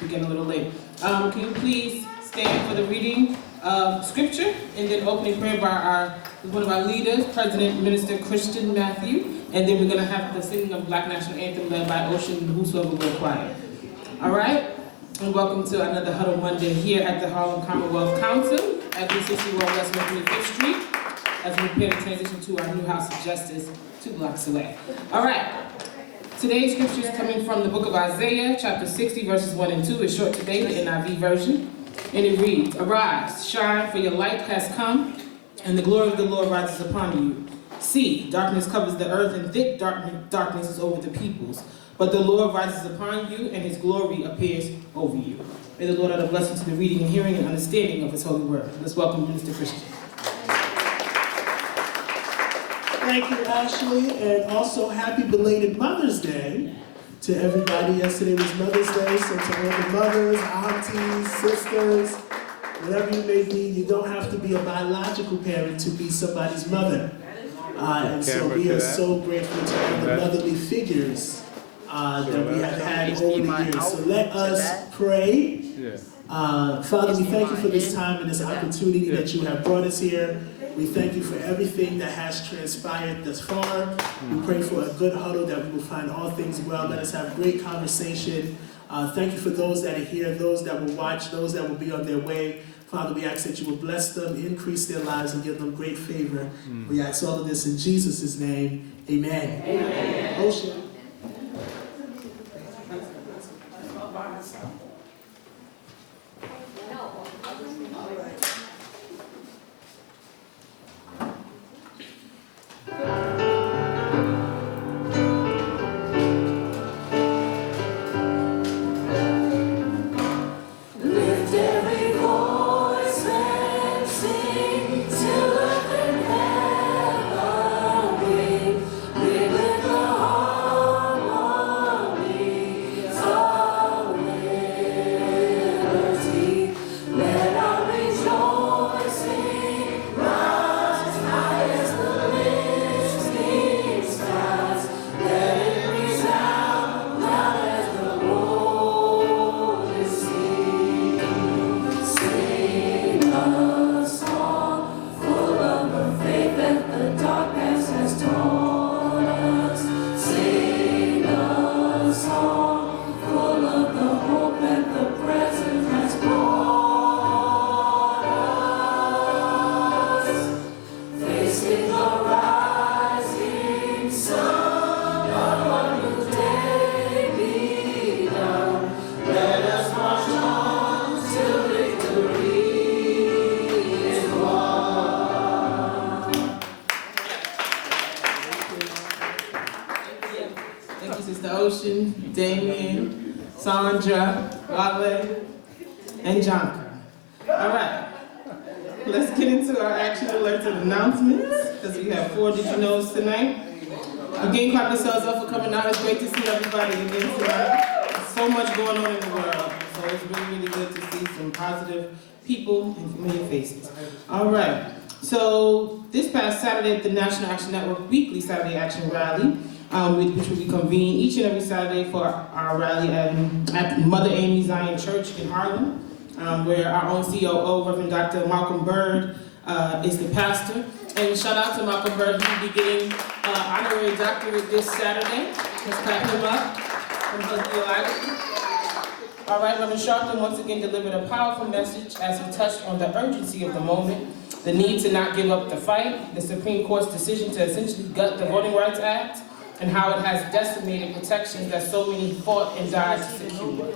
We're getting a little late. Can you please stand for the reading of scripture and then opening prayer by one of our leaders, President Minister Christian Matthew, and then we're going to have the singing of Black National Anthem led by Ocean and Whosoever Will Choir. All right, and welcome to another Huddle Monday here at the Harlem Commonwealth Council at 361 West 125th Street as we prepare to transition to our new House of Justice 2 blocks away. All right. Today's scripture is coming from the book of Isaiah, chapter 60, verses 1 and 2. It's short today, the NIV version. And it reads, "Arise, shine, for your light has come, and the glory of the Lord rises upon you. See, darkness covers the earth, and thick darkness is over the peoples. But the Lord rises upon you, and his glory appears over you." May the Lord add a blessing to the reading and hearing and understanding of his holy word. Let's welcome Minister Christian. Thank you, Ashley, and also happy belated Mother's Day to everybody. Yesterday was Mother's Day, so to all the mothers, aunties, sisters, whatever you may be, you don't have to be a biological parent to be somebody's mother. And so we are so grateful to all the motherly figures that we have had over the years. So let us pray. Father, we thank you for this time and this opportunity that you have brought us here. We thank you for everything that has transpired thus far. We pray for a good huddle, that we will find all things well. Let us have great conversation. Thank you for those that are here, those that will watch, those that will be on their way. Father, we ask that you will bless them, increase their lives, and give them great favor. We ask all of this in Jesus' name. Amen. Amen. Ocean. Damien, Sandra, Wale, and Jonka. All right, let's get into our action alerted announcements, because we have 4 Did You Knows tonight. Again, clap yourselves up for coming out. It's great to see everybody again tonight. There's so much going on in the world, so it's really, really good to see some positive people and familiar faces. All right, so this past Saturday at the National Action Network weekly Saturday Action Rally, which will be convened each and every Saturday for our rally at Mother Amy Zion Church in Harlem, where our own COO, Reverend Dr. Malcolm Bird, is the pastor. And shout out to Malcolm Bird, he will be getting honorary doctorate this Saturday. Let's clap him up. All right, Reverend Sharpton once again delivered a powerful message as he touched on the urgency of the moment, the need to not give up the fight, the Supreme Court's decision to essentially gut the Voting Rights Act, and how it has decimated protections that so many fought and died to secure.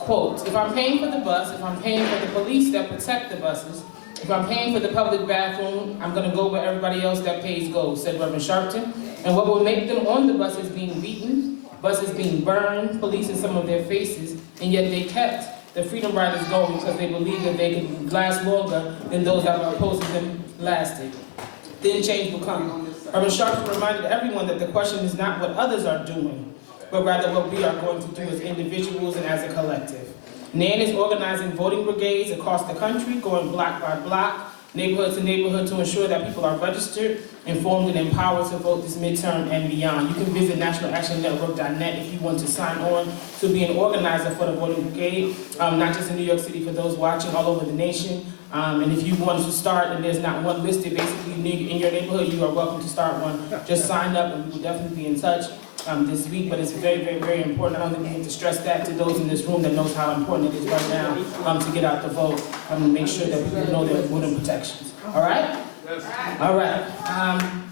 Quote, "If I'm paying for the bus, if I'm paying for the police that protect the buses, if I'm paying for the public bathroom, I'm gonna go where everybody else that pays goes," said Reverend Sharpton. And what will make them on the buses being beaten, buses being burned, police in some of their faces, and yet they kept the Freedom Riders going because they believed that they could last longer than those that were opposing them lasted. Then change will come. Reverend Sharpton reminded everyone that the question is not what others are doing, but rather what we are going to do as individuals and as a collective. NAN is organizing voting brigades across the country, going block by block, neighborhood to neighborhood to ensure that people are registered, informed, and empowered to vote this midterm and beyond. You can visit nationalactionnetwork.net if you want to sign on to be an organizer for the voting brigade, not just in New York City, for those watching all over the nation. And if you want to start and there's not one listed basically in your neighborhood, you are welcome to start one. Just sign up and we will definitely be in touch this week, but it's very, very, very important. I don't think we need to stress that to those in this room that knows how important it is right now to get out the vote and make sure that people know their voting protections. All right? All right.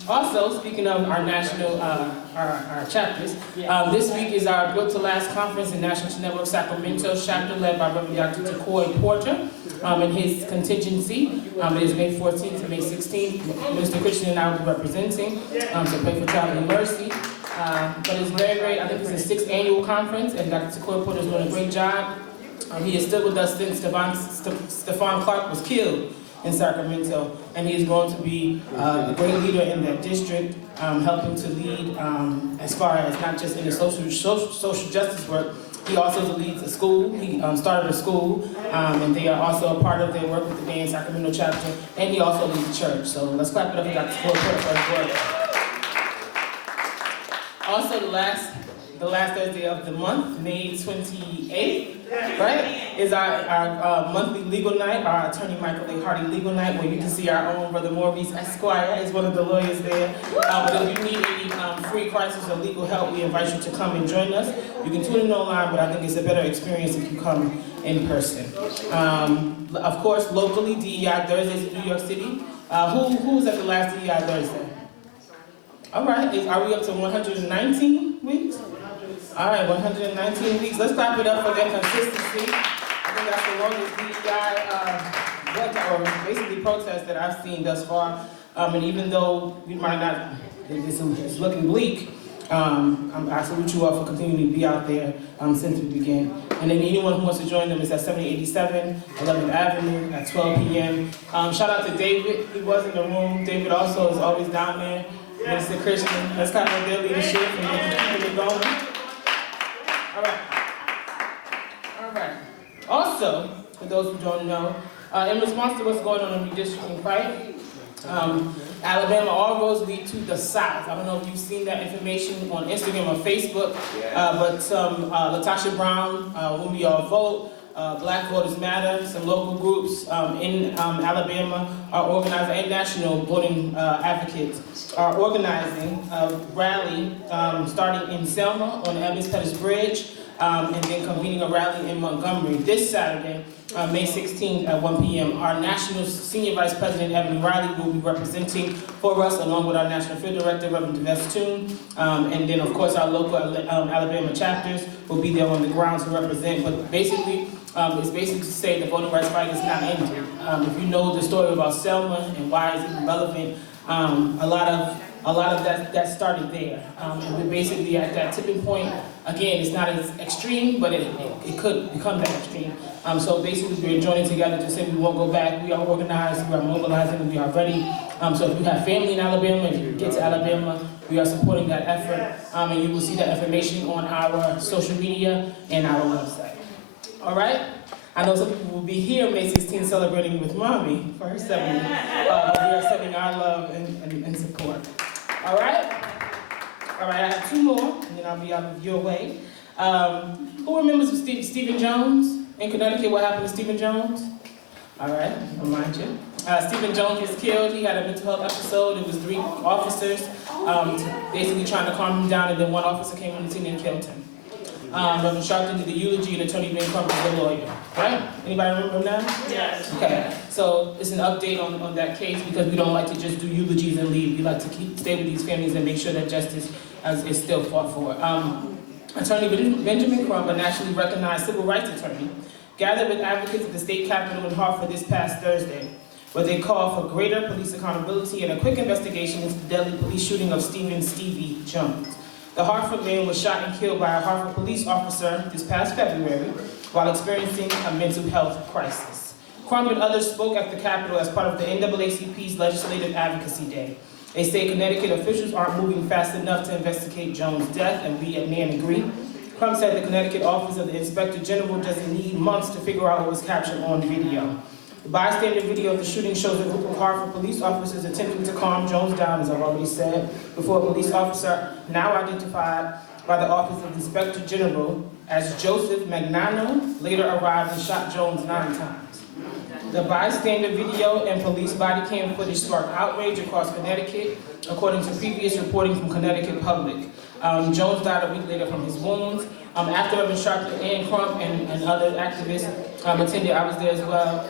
Also, speaking of our national, our chapters, this week is our Built to Last conference in National Network Sacramento chapter led by Reverend Dr. Takoy Porter and his contingency. It is May 14th to May 16th. Minister Christian and I will be representing, so pray for traveling mercy. But it's very, very, I think it's the 6th annual conference, and Dr. Takoy Porter is doing a great job. He is still with us since Stephon Clark was killed in Sacramento, and he is going to be a great leader in that district, helping to lead as far as not just in the social justice work. He also leads a school. He started a school, and they are also a part of their work with the Bay in Sacramento chapter, and he also leads a church. So let's clap it up for Dr. Takoy Porter for his work. Also, the last Thursday of the month, May 28th, right, is our monthly legal night, our attorney Michael A. Hardy legal night, where you can see our own Brother Maurice Esquire is one of the lawyers there. But if you need any free crisis or legal help, we invite you to come and join us. You can tune in online, but I think it's a better experience if you come in person. Of course, locally, DEI Thursdays in New York City. Who was at the last DEI Thursday? All right, are we up to 119 weeks? All right, 119 weeks. Let's clap it up for their consistency. I think that's the longest DEI or basically protest that I've seen thus far. And even though we might not, it's looking bleak, I salute you all for continuing to be out there since we began. And then anyone who wants to join them is at 7087 11th Avenue at 12 p.m. Shout out to David. He was in the room. David also is always down there. Minister Christian. That's kind of their leadership and keeping it going. All right. All right. Also, for those who don't know, in response to what's going on in the redistricting fight, Alabama, all roads lead to the South. I don't know if you've seen that information on Instagram or Facebook, but Latasha Brown, When We All Vote, Black Voters Matter, some local groups in Alabama are organizing, and national voting advocates are organizing a rally starting in Selma on the Evans Pettus Bridge, and then convening a rally in Montgomery this Saturday, May 16th at 1 p.m. Our National Senior Vice President, Evan Riley, will be representing for us, along with our National Field Director, Reverend DeVestoon, and then, of course, our local Alabama chapters will be there on the ground to represent. But basically, it's basically to say the voting rights fight is not ended. If you know the story about Selma and why it's even relevant, a lot of that started there. And we're basically at that tipping point. Again, it's not as extreme, but it could become that extreme. So basically, we're joining together to say we won't go back. We are organized, we are mobilizing, we are ready. So if you have family in Alabama, if you get to Alabama, we are supporting that effort. And you will see that information on our social media and our website. All right? I know some people will be here May 16th celebrating with Mommy for her 70th. We are sending our love and support. All right? All right, I have two more, and then I'll be out of your way. Who remembers Stephen Jones in Connecticut? What happened to Stephen Jones? All right, I'll remind you. Stephen Jones was killed. He had a mental health episode. It was 3 officers basically trying to calm him down, and then one officer came on the scene and killed him. Reverend Sharpton did the eulogy, and Attorney Ben Crump was the lawyer. Right? Anybody remember that? Yes. Okay. So it's an update on that case, because we don't like to just do eulogies and leave. We like to stay with these families and make sure that justice is still fought for. Attorney Benjamin Crump, a nationally recognized civil rights attorney, gathered with advocates at the state capitol in Hartford this past Thursday, where they called for greater police accountability and a quick investigation into the deadly police shooting of Stevie Jones. The Hartford man was shot and killed by a Hartford police officer this past February while experiencing a mental health crisis. Crump and others spoke at the Capitol as part of the NAACP's Legislative Advocacy Day. They say Connecticut officials aren't moving fast enough to investigate Jones' death, and we at NAN agree. Crump said the Connecticut Office of the Inspector General doesn't need months to figure out what was captured on video. The bystander video of the shooting shows a group of Hartford police officers attempting to calm Jones down, as I've already said, before a police officer, now identified by the Office of Inspector General as Joseph Magnano, later arrived and shot Jones 9 times. The bystander video and police body cam footage sparked outrage across Connecticut, according to previous reporting from Connecticut Public. Jones died a week later from his wounds. After having shot Ann Crump and other activists attended, I was there as well.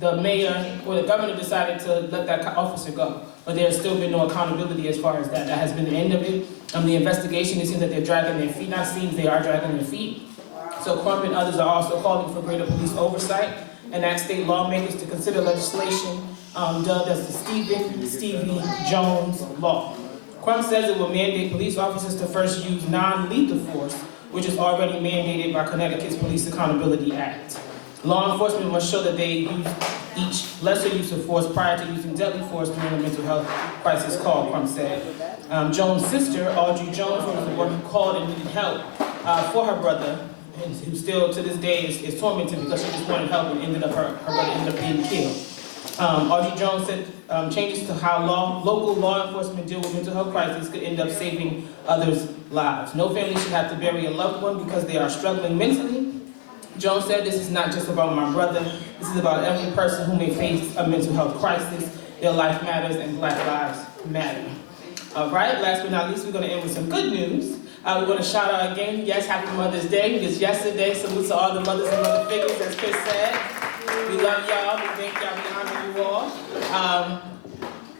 The mayor or the governor decided to let that officer go, but there's still been no accountability as far as that. That has been the end of it. The investigation, it seems that they're dragging their feet. Not seems, they are dragging their feet. So Crump and others are also calling for greater police oversight and ask state lawmakers to consider legislation dubbed as the Stevie Jones Law. Crump says it will mandate police officers to first use non-lethal force, which is already mandated by Connecticut's Police Accountability Act. Law enforcement must show that they use each lesser use of force prior to using deadly force during a mental health crisis call, Crump said. Jones' sister, Audrey Jones, was the one who called and needed help for her brother, and who still to this day is tormented because she just wanted help and her brother ended up being killed. Audrey Jones said changes to how local law enforcement deal with mental health crises could end up saving others' lives. No family should have to bury a loved one because they are struggling mentally. Jones said, "This is not just about my brother. This is about every person who may face a mental health crisis. Their life matters and Black lives matter." All right, last but not least, we're going to end with some good news. We're going to shout out again, yes, happy Mother's Day, because yesterday, salute to all the mothers and mother figures, as Chris said. We love y'all, we thank y'all, we honor you all.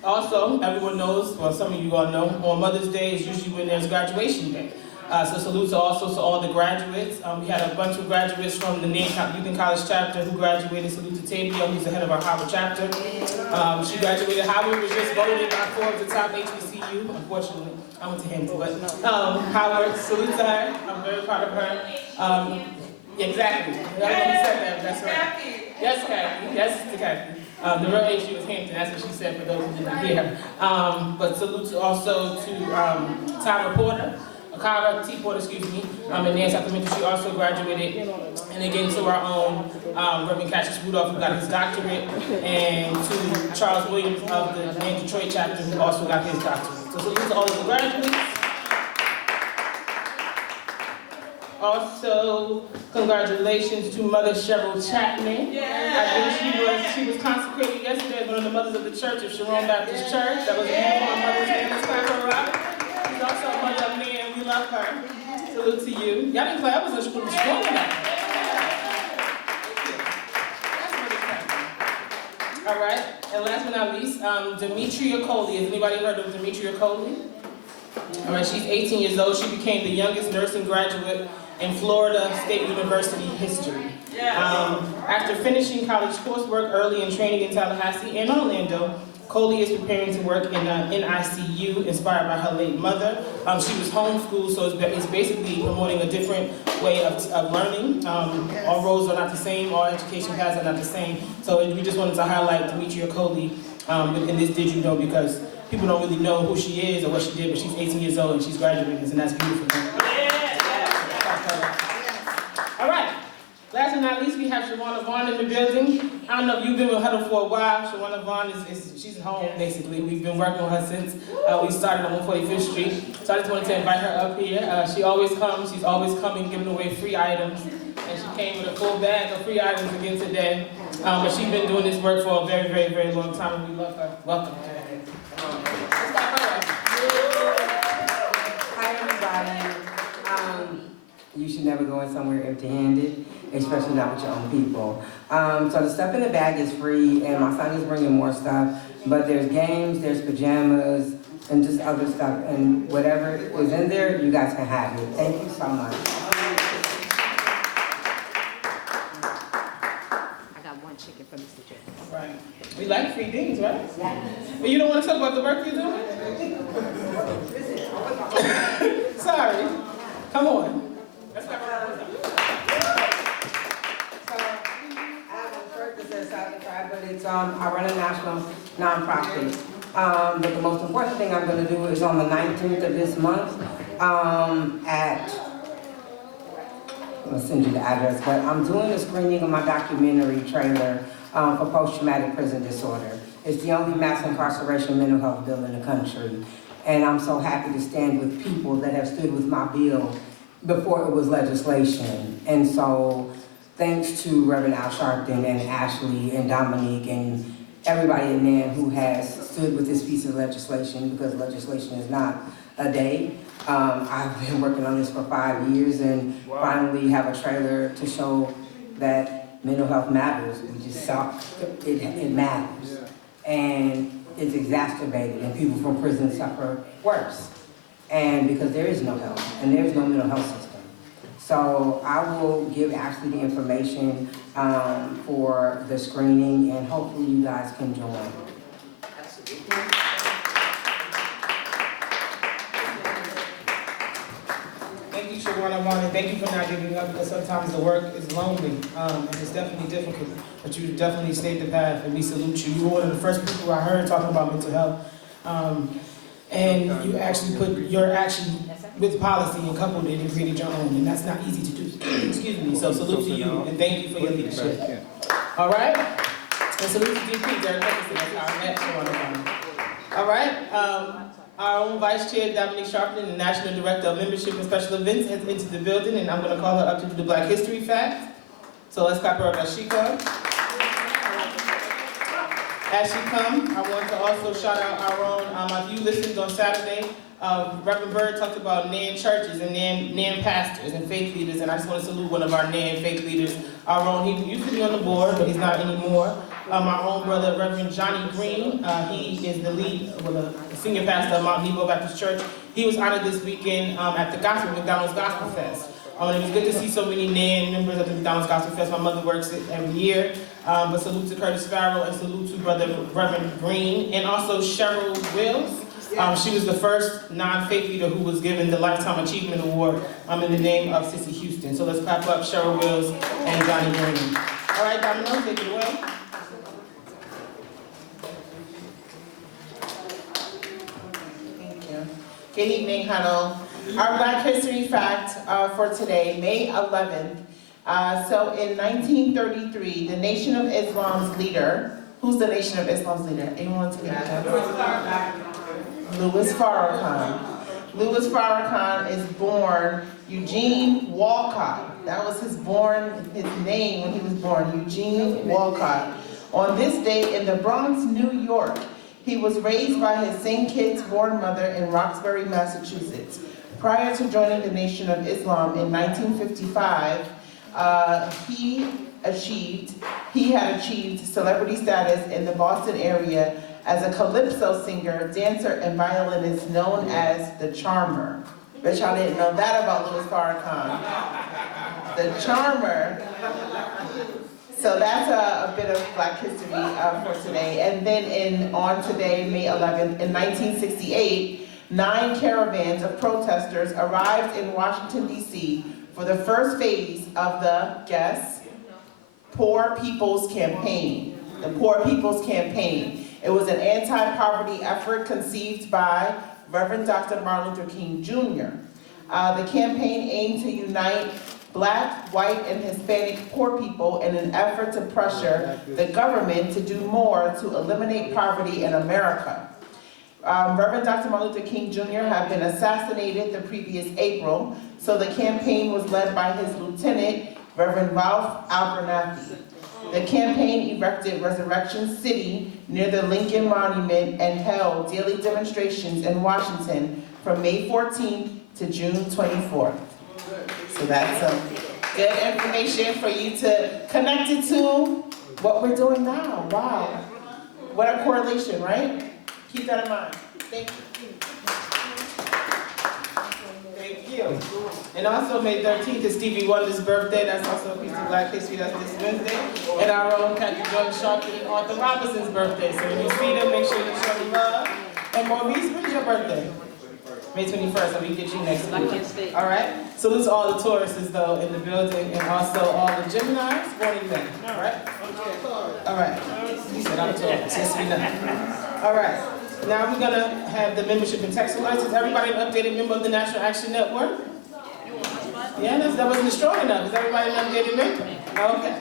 Also, everyone knows, well, some of you all know, on Mother's Day is usually when there's graduation day. So salute also to all the graduates. We had a bunch of graduates from the Youth and College chapter who graduated. Salute to Tabia, who's the head of our Howard chapter. She graduated. Howard was just voted by 4 of the top HBCU. Unfortunately, I went to Hampton, but Howard, salute to her. I'm very proud of her. Exactly. Everybody said that. That's right. Yes, Kathy. Yes, to Kathy. The real issue is Hampton. That's what she said for those who didn't hear. But salute also to Tyra Porter. Akara T. Porter, excuse me, and Nancy Sacramento, she also graduated. And again, to our own Reverend Cassius Rudolph, who got his doctorate, and to Charles Williams of the Detroit chapter, who also got his doctorate. So salute to all of the graduates. Also, congratulations to Mother Cheryl Chapman. I think she was consecrated yesterday as one of the mothers of the Church of Sharon Baptist Church. That was a beautiful Mother's Day. Let's clap her up. She's also a mother of me, and we love her. Salute to you. Y'all didn't clap. I was strong enough. All right. And last but not least, Demetria Coley. Has anybody heard of Demetria Coley? All right. She's 18 years old. She became the youngest nursing graduate in Florida State University history. After finishing college coursework early in training in Tallahassee and Orlando, Coley is preparing to work in NICU, inspired by her late mother. She was homeschooled, so it's basically promoting a different way of learning. All roads are not the same, all education paths are not the same. So we just wanted to highlight Demetria Coley in this Did You Know, because people don't really know who she is or what she did, but she's 18 years old and she's graduating, and that's beautiful. All right. Last but not least, we have Shawana Vaughn in the building. I don't know if you've been with Huddle for a while. Shawana Vaughn she's home, basically. We've been working with her since we started on 145th Street. So I just wanted to invite her up here. She always comes. She's always coming, giving away free items. And she came with a full bag of free items again today. But she's been doing this work for a very, very, very long time, and we love her. Welcome. Hi, everybody. You should never go in somewhere empty-handed, especially not with your own people. So the stuff in the bag is free, and my son is bringing more stuff, but there's games, there's pajamas, and just other stuff, and whatever is in there, you guys can have it. Thank you so much. I got one chicken from Mr. Jones. Right. We like free things, right? Yeah. But you don't want to talk about the work you're doing? Sorry. Come on. Let's talk about it. So, I have a shirt that says Southern Tribe, but it's, I run a national nonprofit. But the most important thing I'm going to do is on the 19th of this month I'm going to send you the address, but I'm doing a screening of my documentary trailer for post-traumatic prison disorder. It's the only mass incarceration mental health bill in the country. And I'm so happy to stand with people that have stood with my bill before it was legislation. And so thanks to Reverend Al Sharpton and Ashley and Dominique and everybody in there who has stood with this piece of legislation, because legislation is not a day. I've been working on this for 5 years and finally have a trailer to show that mental health matters. We just saw it matters. And it's exacerbated and people from prison suffer worse. And because there is no help and there is no mental health system. So I will give Ashley the information for the screening and hopefully you guys can join. Thank you, Shawana, and thank you for not giving up, because sometimes the work is lonely, and it's definitely difficult, but you definitely stayed the path, and we salute you. You were one of the first people I heard talking about mental health, and you actually put your action with policy and coupled it and created your own, and that's not easy to do. Excuse me, so salute to you, and thank you for your leadership. All right? And salute to DP, Derek Nicholson, that's our next one. All right? Our own Vice Chair, Dominique Sharpton, the National Director of Membership and Special Events, has entered the building, and I'm going to call her up to do the Black History Fact. So let's clap her up as she comes. As she comes, I want to also shout out our own, if you listened on Saturday, Reverend Bird talked about NAN churches and NAN pastors and faith leaders, and I just want to salute one of our NAN faith leaders, our own, he used to be on the board, but he's not anymore. Our own brother, Reverend Johnny Green, he is the lead, the senior pastor of Mount Nebo Baptist Church. He was honored this weekend at the McDonald's Gospel Fest. And it was good to see so many NAN members at the McDonald's Gospel Fest. My mother works it every year. But salute to Curtis Farrell and salute to Brother Reverend Green and also Cheryl Wills. She was the first non-faith leader who was given the Lifetime Achievement Award in the name of Sissy Houston. So let's clap up Cheryl Wills and Johnny Green. All right, Domino, take it away. Thank you. Good evening, Huddle. Our Black History Fact for today, May 11th. So in 1933, the Nation of Islam's leader, who's the Nation of Islam's leader? Anyone to get that? Louis Farrakhan. Louis Farrakhan is born Eugene Walcott. That was his name when he was born, Eugene Walcott. On this day in the Bronx, New York, he was raised by his St. Kitts-born mother in Roxbury, Massachusetts. Prior to joining the Nation of Islam in 1955, he had achieved celebrity status in the Boston area as a calypso singer, dancer, and violinist known as the Charmer. Bet y'all didn't know that about Louis Farrakhan. The Charmer. So that's a bit of Black history for today. And then on today, May 11th, in 1968, 9 caravans of protesters arrived in Washington, D.C. for the first phase of the, guess, Poor People's Campaign. The Poor People's Campaign. It was an anti-poverty effort conceived by Reverend Dr. Martin Luther King Jr. The campaign aimed to unite Black, white, and Hispanic poor people in an effort to pressure the government to do more to eliminate poverty in America. Reverend Dr. Martin Luther King Jr. had been assassinated the previous April, so the campaign was led by his lieutenant, Reverend Ralph Abernathy. The campaign erected Resurrection City near the Lincoln Monument and held daily demonstrations in Washington from May 14th to June 24th. So that's some good information for you to connect it to what we're doing now. Wow. What a correlation, right? Keep that in mind. Thank you. Thank you. And also May 13th is Stevie Wonder's birthday. That's also a piece of Black history. That's this Wednesday. And our own Kathy Jordan Sharpton and Arthur Robinson's birthday. So when you see them, make sure you show them love. And Maurice, when's your birthday? May 21st, so we get you next week. All right? Salute to all the Tauruses, though, in the building, and also all the Geminis born in May. All right? All right. You said I'm Taurus. Yes, we know. All right. Now we're going to have the membership and text alerts. Is everybody an updated member of the National Action Network? Yeah, that wasn't strong enough. Is everybody an updated member? Okay.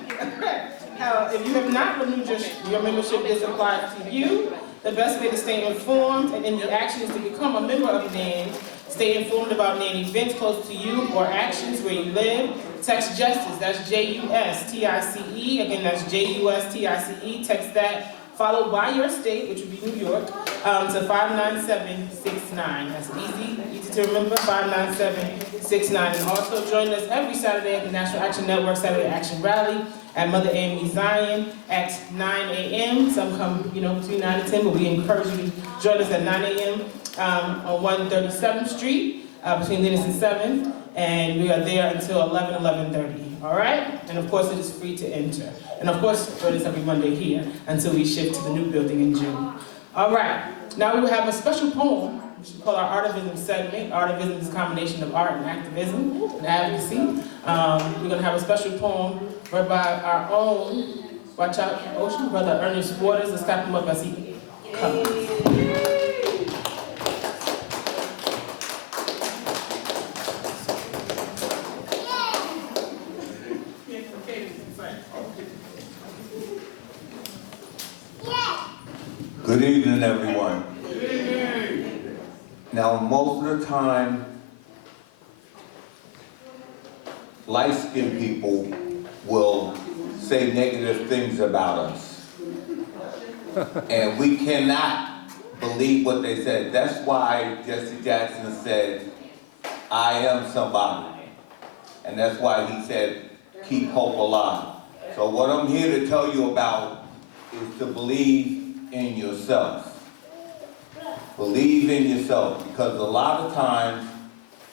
If you have not renewed your membership, this applies to you. The best way to stay informed and in the actions to become a member of NAN, stay informed about NAN events close to you or actions where you live. Text JUSTICE, that's J-U-S-T-I-C-E. Again, that's J-U-S-T-I-C-E. Text that, followed by your state, which would be New York, to 59769. That's easy to remember, 59769. And also join us every Saturday at the National Action Network Saturday Action Rally at Mother AME Zion at 9 a.m. Some come, between 9 and 10, but we encourage you to join us at 9 a.m. On 137th Street, between Linus and 7th, and we are there until 11:30. All right? And of course, it is free to enter. And of course, join us every Monday here until we shift to the new building in June. All right. Now we will have a special poem, which we call our Artivism segment. Artivism is a combination of art and activism and advocacy. We're going to have a special poem read by our own, watch out, Ocean, Brother Ernest Waters. Let's tap him up as he comes. Good evening, everyone. Now, most of the time, light-skinned people will say negative things about us. And we cannot believe what they said. That's why Jesse Jackson said, I am somebody. And that's why he said, keep hope alive. So what I'm here to tell you about is to believe in yourself. Believe in yourself, because a lot of times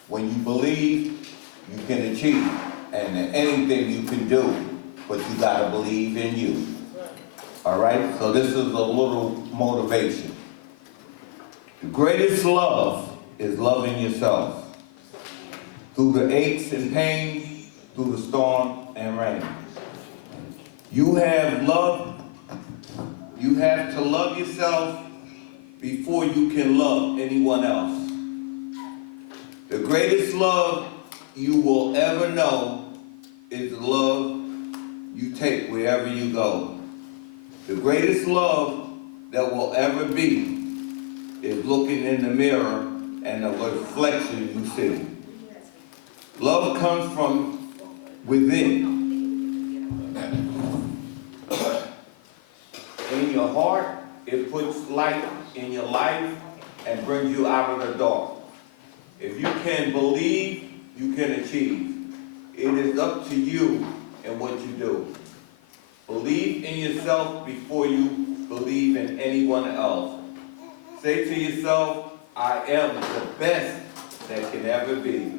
when you believe, you can achieve, and anything you can do, but you gotta believe in you. All right, so this is a little motivation. The greatest love is loving yourself. Through the aches and pains, through the storm and rain. You have to love yourself before you can love anyone else. The greatest love you will ever know is the love you take wherever you go. The greatest love that will ever be is looking in the mirror and the reflection you see. Love comes from within. In your heart, it puts light in your life and brings you out of the dark. If you can believe, you can achieve. It is up to you and what you do. Believe in yourself before you believe in anyone else. Say to yourself, I am the best that can ever be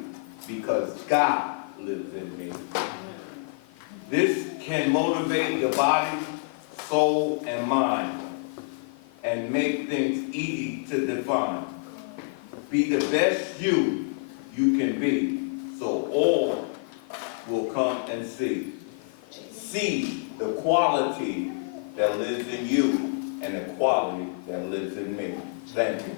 because God lives in me. This can motivate your body, soul, and mind, and make things easy to define. Be the best you can be, so all will come and see. See the quality that lives in you and the quality that lives in me. Thank you.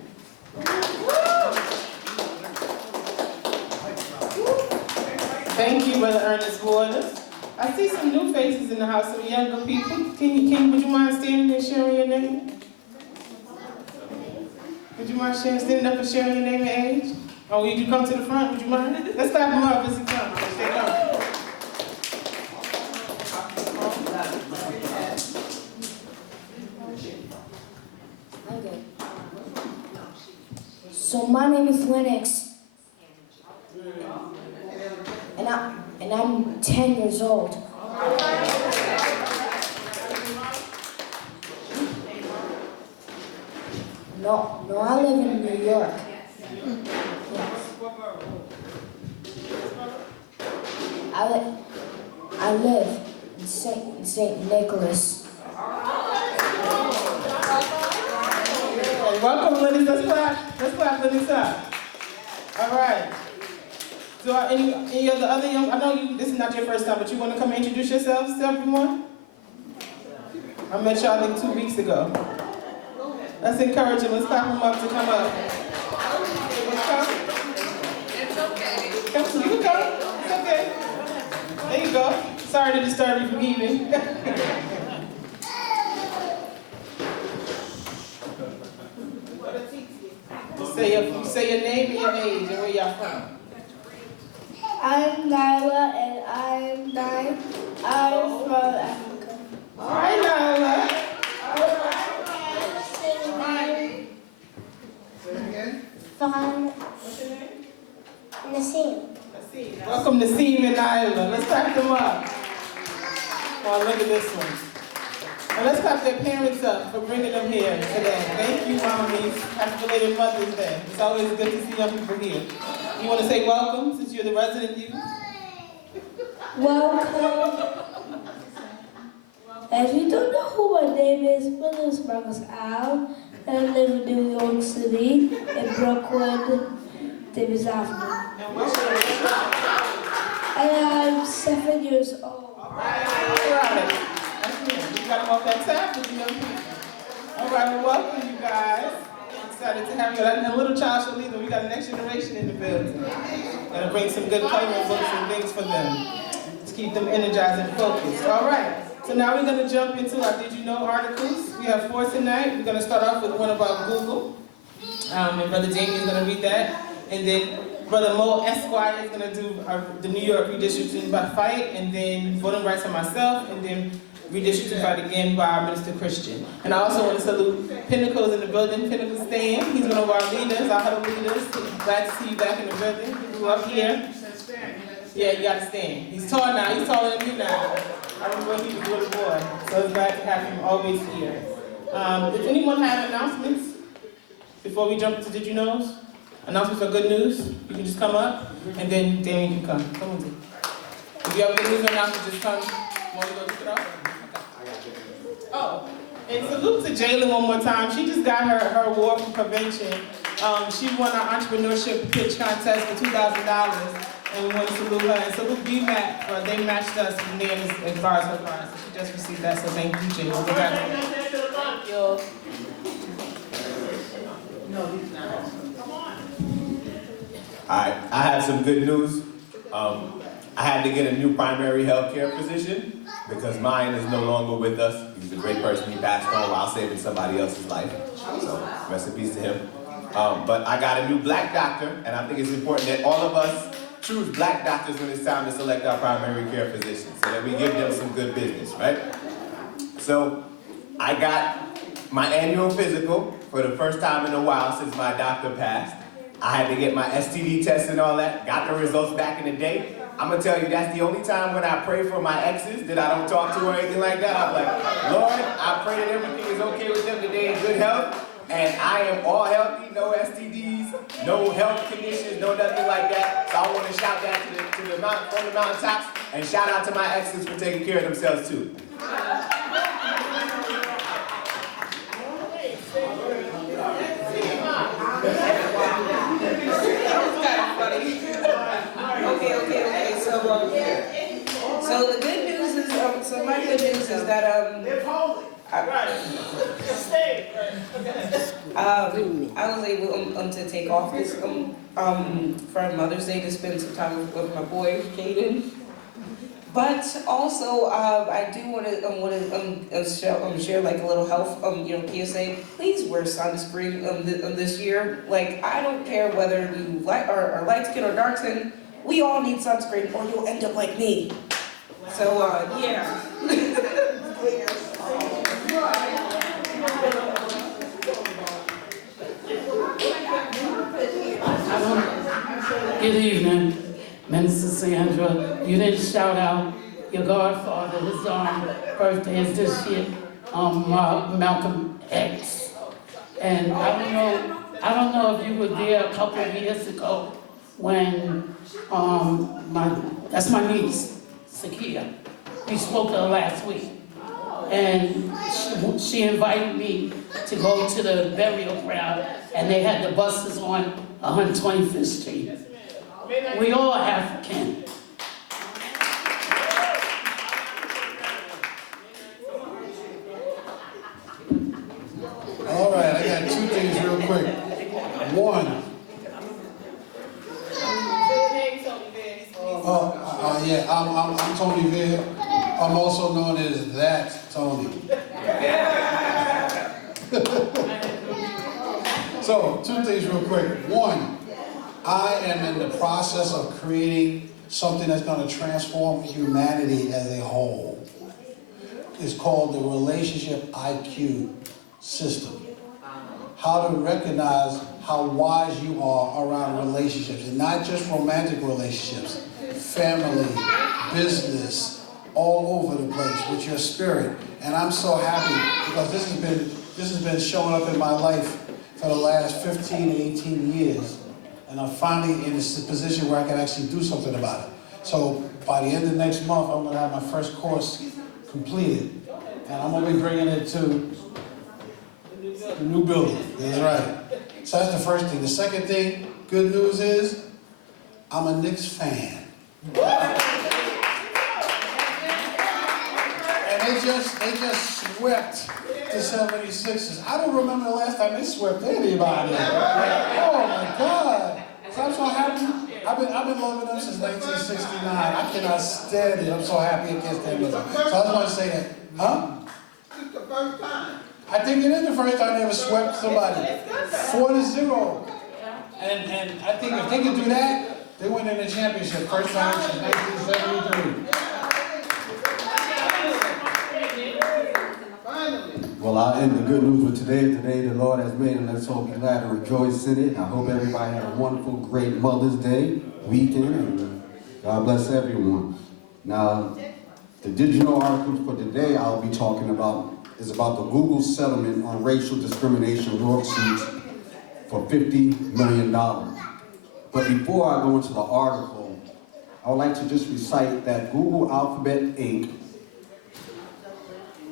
Thank you, Brother Ernest Waters. I see some new faces in the house, some younger people. Would you mind standing and sharing your name? Would you mind standing up and sharing your name and age? Oh, would you come to the front? Would you mind? Let's clap him up as he comes. Stay coming. So my name is Lennox, and I'm 10 years old. No, I live in New York. Yes. I live in St. Nicholas. Welcome, Lennox. Let's clap Lennox up. All right. So any of the other young, I know this is not your first time, but you want to come and introduce yourselves to everyone? I met y'all like 2 weeks ago. Let's encourage them. Let's clap them up to come up. Let's come. It's okay. Come, you can come. It's okay. There you go. Sorry to disturb you from eating. Say your name and your age and where y'all from. I'm Nyla and I'm 9. I'm from Africa. Hi, Nyla. From Nassim. Welcome to Nassim and Nyla. Let's clap them up. Oh, look at this one. And let's clap their parents up for bringing them here today. Thank you, mommies. Happy belated Mother's Day. It's always good to see young people here. You want to say welcome since you're the resident youth? Welcome. If you don't know who my name is, my name is Marcus Al, and I live in New York City, in Brooklyn, Davis Avenue. And what's your name? And I'm 7 years old. All right. That's me. You got them off that tap with the young people. All right, well, welcome, you guys. Excited to have you. And little child shall lead them. We got the next generation in the building. Gonna bring some good coloring books and things for them to keep them energized and focused. All right. So now we're gonna jump into our Did You Know articles. We have 4 tonight. We're gonna start off with one about Google. And Brother Damien's gonna read that. And then Brother Mo Esquire is gonna do the New York redistricting by fight, and then voting rights for myself, and then redistricting fight again by Minister Christian. And I also want to salute Pinnacle's in the building. Pinnacle Stan, he's one of our leaders, our huddle leaders. Glad to see you back in the building. He grew up here. Yeah, you gotta stand. He's tall now, he's taller than you now. I remember when he was a little boy, so it's glad to have him always here. Does anyone have announcements before we jump into Did You Knows? Announcements are good news. You can just come up, and then Damien can come. Come on, Damien. If you have good news or announcements, just come. Want to go kick it off? Okay. Oh, and salute to Jalen one more time. She just got her award from prevention. She won our entrepreneurship pitch contest for $2,000, and we want to salute her. And salute BMAC, they matched us in names as far as her prize. So she just received that, so thank you, Jalen. Thank you. Alright, I have some good news. I had to get a new primary health care physician because mine is no longer with us. He's a great person. He passed on while saving somebody else's life. So, rest in peace to him. But I got a new black doctor, and I think it's important that all of us choose black doctors when it's time to select our primary care physicians so that we give them some good business, right? So, I got my annual physical for the first time in a while since my doctor passed. I had to get my STD test and all that, got the results back in the day. I'm gonna tell you, that's the only time when I pray for my exes that I don't talk to or anything like that. I'm like, Lord, I pray that everything is okay with them today in good health, and I am all healthy, no STDs, no health conditions, no nothing like that. So I want to shout that to the from the mountaintops, and shout out to my exes for taking care of themselves too. Okay. So the good news is, so my good news is that I was able to take off this for Mother's Day to spend some time with my boy Caden. But also, I do want to share like a little health PSA. Please wear sunscreen this year. Like, I don't care whether you are light skin or dark skin. We all need sunscreen, or you'll end up like me. So yeah. Good evening, Minister Sandra. You didn't shout out your godfather. His birthday is this year, Malcolm X. And I don't know if you were there a couple of years ago when that's my niece, Sakia. We spoke to her last week. And she invited me to go to the burial ground, and they had the buses on 125th Street. We all African. All right, I got 2 things real quick. One. Yeah, I'm Tony Vidd. I'm also known as that Tony. So, two things real quick. One, I am in the process of creating something that's going to transform humanity as a whole. It's called the Relationship IQ System. How to recognize how wise you are around relationships, and not just romantic relationships, family, business, all over the place with your spirit. And I'm so happy because this has been showing up in my life for the last 15 to 18 years. And I'm finally in this position where I can actually do something about it. So by the end of next month, I'm gonna have my first course completed. And I'm gonna be bringing it to the new building. That's right. So that's the first thing. The second thing, good news is, I'm a Knicks fan. And they just swept the 76ers. I don't remember the last time they swept anybody. Oh my God. So I'm so happy. I've been loving them since 1969. I cannot stand it. I'm so happy against them. So I just want to say that. Huh? This is the first time. I think it is the first time they ever swept somebody. 4-0. And I think if they can do that, they win in the championship. First time since 1973. Well, I'll end the good news with today. Today the Lord has made, and let's all be glad and rejoice in it. I hope everybody had a wonderful, great Mother's Day weekend, and God bless everyone. Now, the digital article for today I'll be talking about is about the Google settlement on racial discrimination lawsuits for $50 million. But before I go into the article, I would like to just recite that Google Alphabet Inc.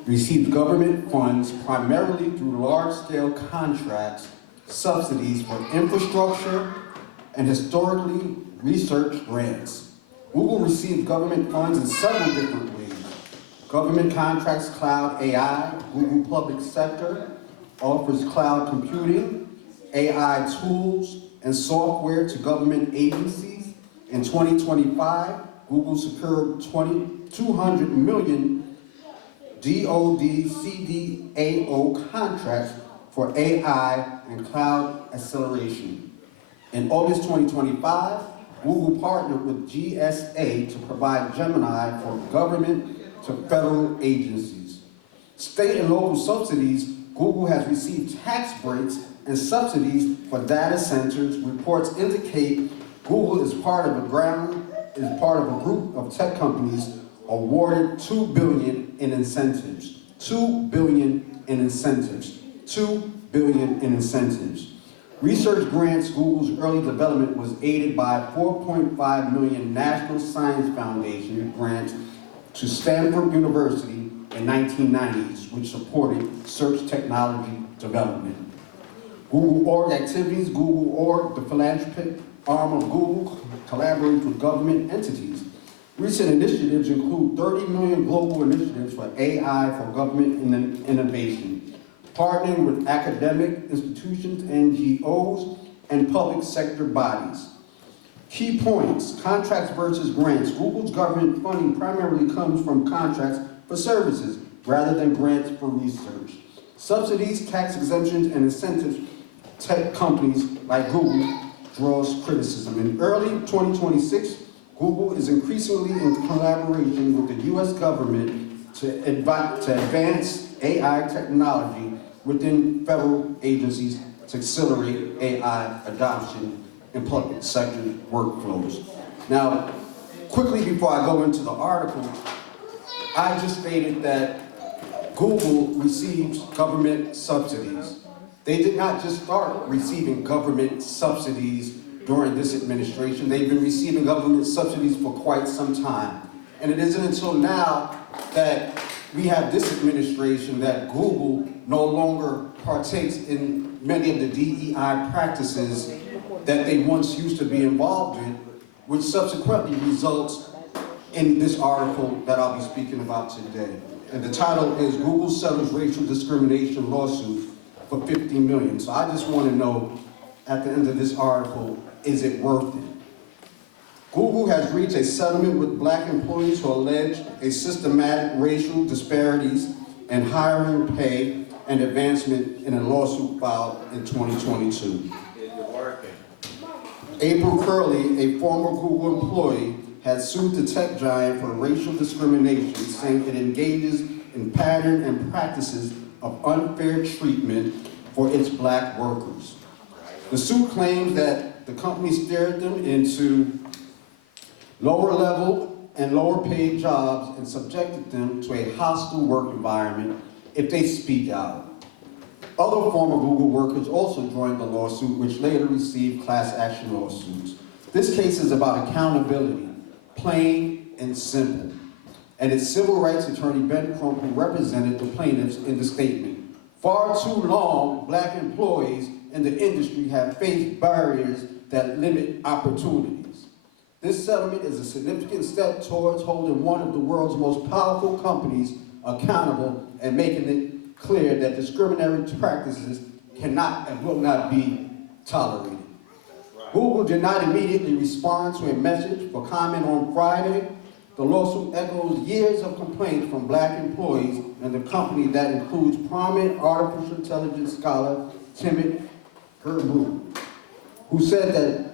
received government funds primarily through large-scale contracts, subsidies for infrastructure, and historically research grants. Google received government funds in several different ways. Government contracts cloud AI, Google Public Sector offers cloud computing, AI tools, and software to government agencies. In 2025, Google secured $200 million DoD CDAO contracts for AI and cloud acceleration. In August 2025, Google partnered with GSA to provide Gemini for government to federal agencies. State and local subsidies, Google has received tax breaks and subsidies for data centers. Reports indicate Google is part of a group of tech companies awarded $2 billion in incentives. $2 billion in incentives. $2 billion in incentives. Research grants. Google's early development was aided by a $4.5 million National Science Foundation grant to Stanford University in 1990s, which supported search technology development. Google Org activities. Google Org, the philanthropic arm of Google, collaborates with government entities. Recent initiatives include 30 million global initiatives for AI for government innovation, partnering with academic institutions, NGOs, and public sector bodies. Key points, contracts versus grants. Google's government funding primarily comes from contracts for services rather than grants for research. Subsidies, tax exemptions, and incentives tech companies like Google draws criticism. In early 2026, Google is increasingly in collaboration with the U.S. government to advance AI technology within federal agencies to accelerate AI adoption in public sector workflows. Now, quickly before I go into the article, I just stated that Google receives government subsidies. They did not just start receiving government subsidies during this administration. They've been receiving government subsidies for quite some time. And it isn't until now that we have this administration that Google no longer partakes in many of the DEI practices that they once used to be involved in, which subsequently results in this article that I'll be speaking about today. And the title is Google Settles Racial Discrimination Lawsuit for $50 million. So I just want to know, at the end of this article, is it worth it? Google has reached a settlement with black employees who allege a systematic racial disparities in hiring, pay, and advancement in a lawsuit filed in 2022. April Curley, a former Google employee, has sued the tech giant for racial discrimination, saying it engages in pattern and practices of unfair treatment for its black workers. The suit claims that the company steered them into lower level and lower paid jobs and subjected them to a hostile work environment if they speak out. Other former Google workers also joined the lawsuit, which later received class action lawsuits. This case is about accountability, plain and simple. And its civil rights attorney, Ben Crump, who represented the plaintiffs in the statement. Far too long, black employees in the industry have faced barriers that limit opportunities. This settlement is a significant step towards holding one of the world's most powerful companies accountable and making it clear that discriminatory practices cannot and will not be tolerated. Google did not immediately respond to a message for comment on Friday. The lawsuit echoes years of complaints from black employees in the company that includes prominent artificial intelligence scholar Timothy Gerbu, who said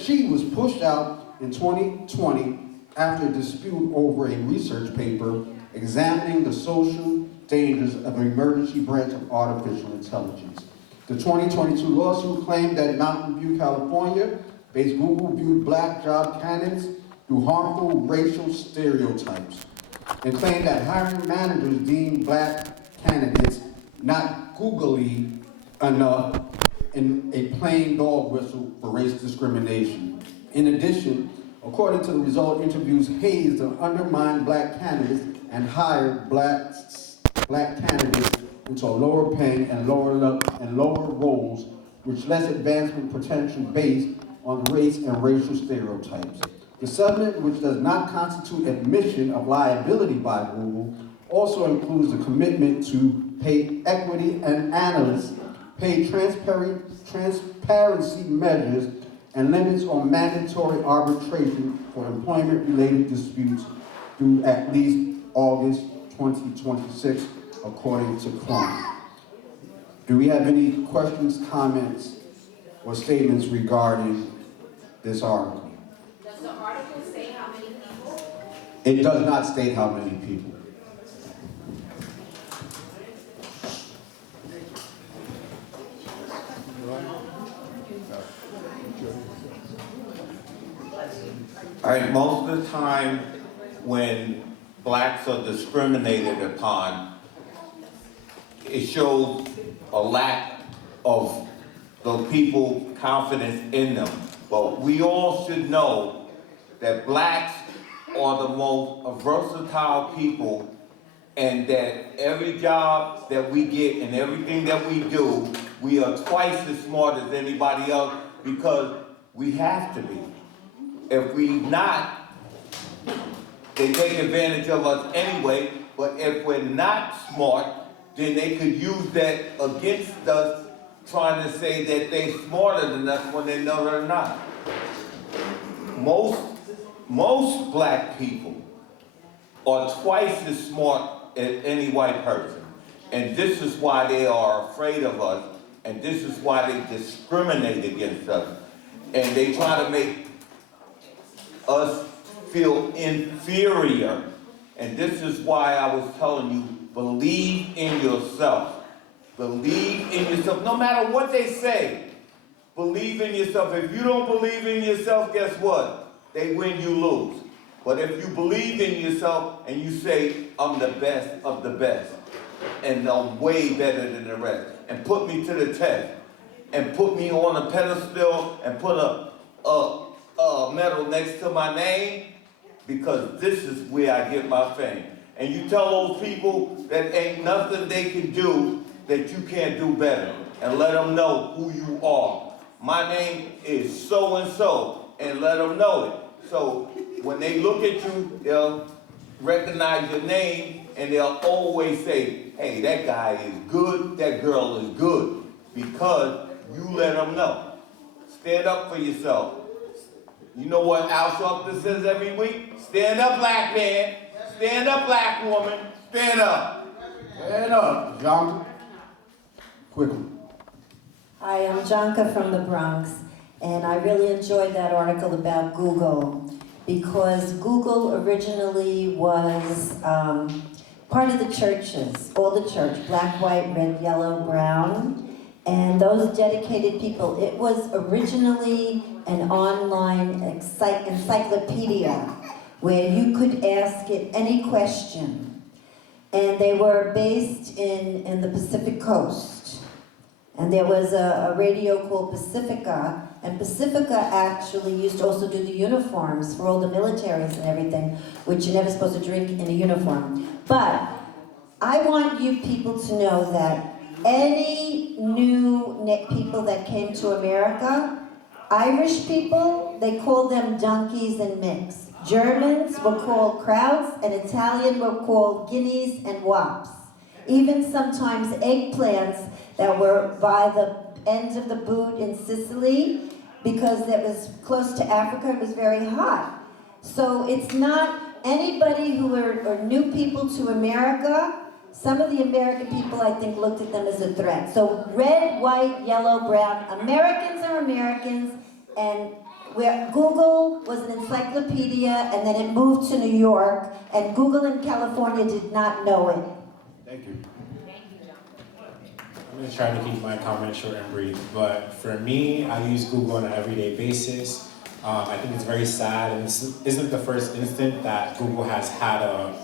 she was pushed out in 2020 after a dispute over a research paper examining the social dangers of an emergency branch of artificial intelligence. The 2022 lawsuit claimed that Mountain View, California, based Google viewed black job candidates through harmful racial stereotypes, and claimed that hiring managers deemed black candidates not googly enough in a plain dog whistle for race discrimination. In addition, according to the result, interviews hazed and undermined black candidates and hired black candidates into lower paying and lower roles, which less advancement potential based on race and racial stereotypes. The settlement, which does not constitute admission of liability by Google, also includes a commitment to pay equity and analysts, pay transparency measures, and limits on mandatory arbitration for employment-related disputes through at least August 2026, according to Crump. Do we have any questions, comments, or statements regarding this article? Does the article say how many people? It does not state how many people. All right, most of the time when blacks are discriminated upon, it shows a lack of the people confidence in them. But we all should know that blacks are the most versatile people, and that every job that we get and everything that we do, we are twice as smart as anybody else because we have to be. If we not, they take advantage of us anyway, but if we're not smart, then they could use that against us, trying to say that they're smarter than us when they know they're not. Most black people are twice as smart as any white person. And this is why they are afraid of us, and this is why they discriminate against us. And they try to make us feel inferior. And this is why I was telling you, believe in yourself. Believe in yourself. No matter what they say, believe in yourself. If you don't believe in yourself, guess what? They win, you lose. But if you believe in yourself and you say, I'm the best of the best, and I'm way better than the rest, and put me to the test, and put me on a pedestal, and put a medal next to my name, because this is where I get my fame. And you tell those people that ain't nothing they can do that you can't do better, and let them know who you are. My name is so-and-so, and let them know it. So when they look at you, they'll recognize your name, and they'll always say, hey, that guy is good, that girl is good, because you let them know. stand up for yourself. You know what Al Sharpton says every week? Stand up, black man. Stand up, black woman. Stand up. Stand up, John. Quickly. Hi, I'm Janka from the Bronx, and I really enjoyed that article about Google because Google originally was part of the churches, all the church, black, white, red, yellow, brown, and those dedicated people. It was originally an online encyclopedia where you could ask it any question, and they were based in the Pacific Coast. And there was a radio called Pacifica, and Pacifica actually used to also do the uniforms for all the militaries and everything, which you're never supposed to drink in a uniform. But I want you people to know that any new people that came to America, Irish people, they call them donkeys and mix. Germans were called krauts, and Italian were called guineas and wops. Even sometimes eggplants that were by the ends of the boot in Sicily, because it was close to Africa, it was very hot. So it's not anybody who are new people to America. Some of the American people, I think, looked at them as a threat. So red, white, yellow, brown, Americans are Americans, and where Google was an encyclopedia, and then it moved to New York, and Google in California did not know it. Thank you. I'm going to try to keep my comments short and brief, but for me, I use Google on an everyday basis. I think it's very sad, and this isn't the first instant that Google has had a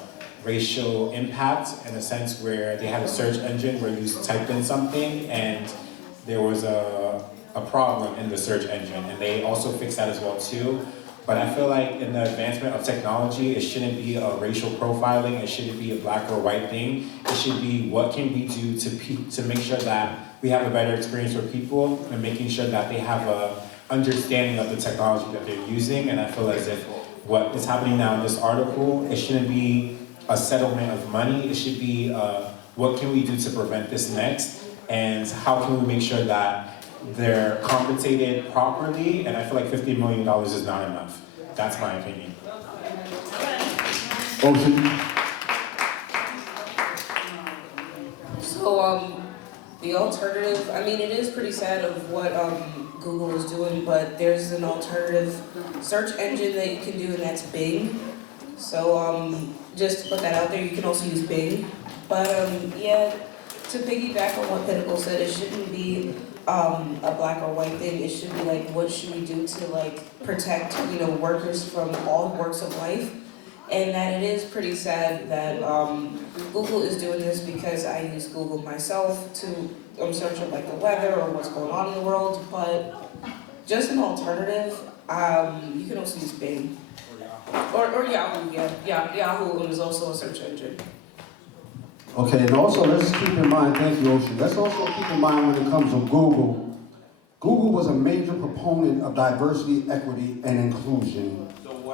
racial impact in a sense where they had a search engine where you typed in something and there was a problem in the search engine, and they also fixed that as well too. But I feel like in the advancement of technology, it shouldn't be a racial profiling, it shouldn't be a black or white thing. It should be what can we do to make sure that we have a better experience for people and making sure that they have a understanding of the technology that they're using. And I feel as if what is happening now in this article, it shouldn't be a settlement of money, it should be what can we do to prevent this next, and how can we make sure that they're compensated properly, and I feel like $50 million is not enough. That's my opinion. So, the alternative, I mean, it is pretty sad of what Google is doing, but there's an alternative search engine that you can do, and that's Bing. So, just to put that out there, you can also use Bing. But, yeah, to piggyback on what Pinnacle said, it shouldn't be a black or white thing. It should be like, what should we do to like protect, workers from all walks of life? And that it is pretty sad that Google is doing this, because I use Google myself to search up like the weather or what's going on in the world. But just an alternative, you can also use Bing or Yahoo. Yeah, Yahoo is also a search engine. Okay, and also let's keep in mind, thank you, Ocean. Let's also keep in mind when it comes to Google, Google was a major proponent of diversity, equity, and inclusion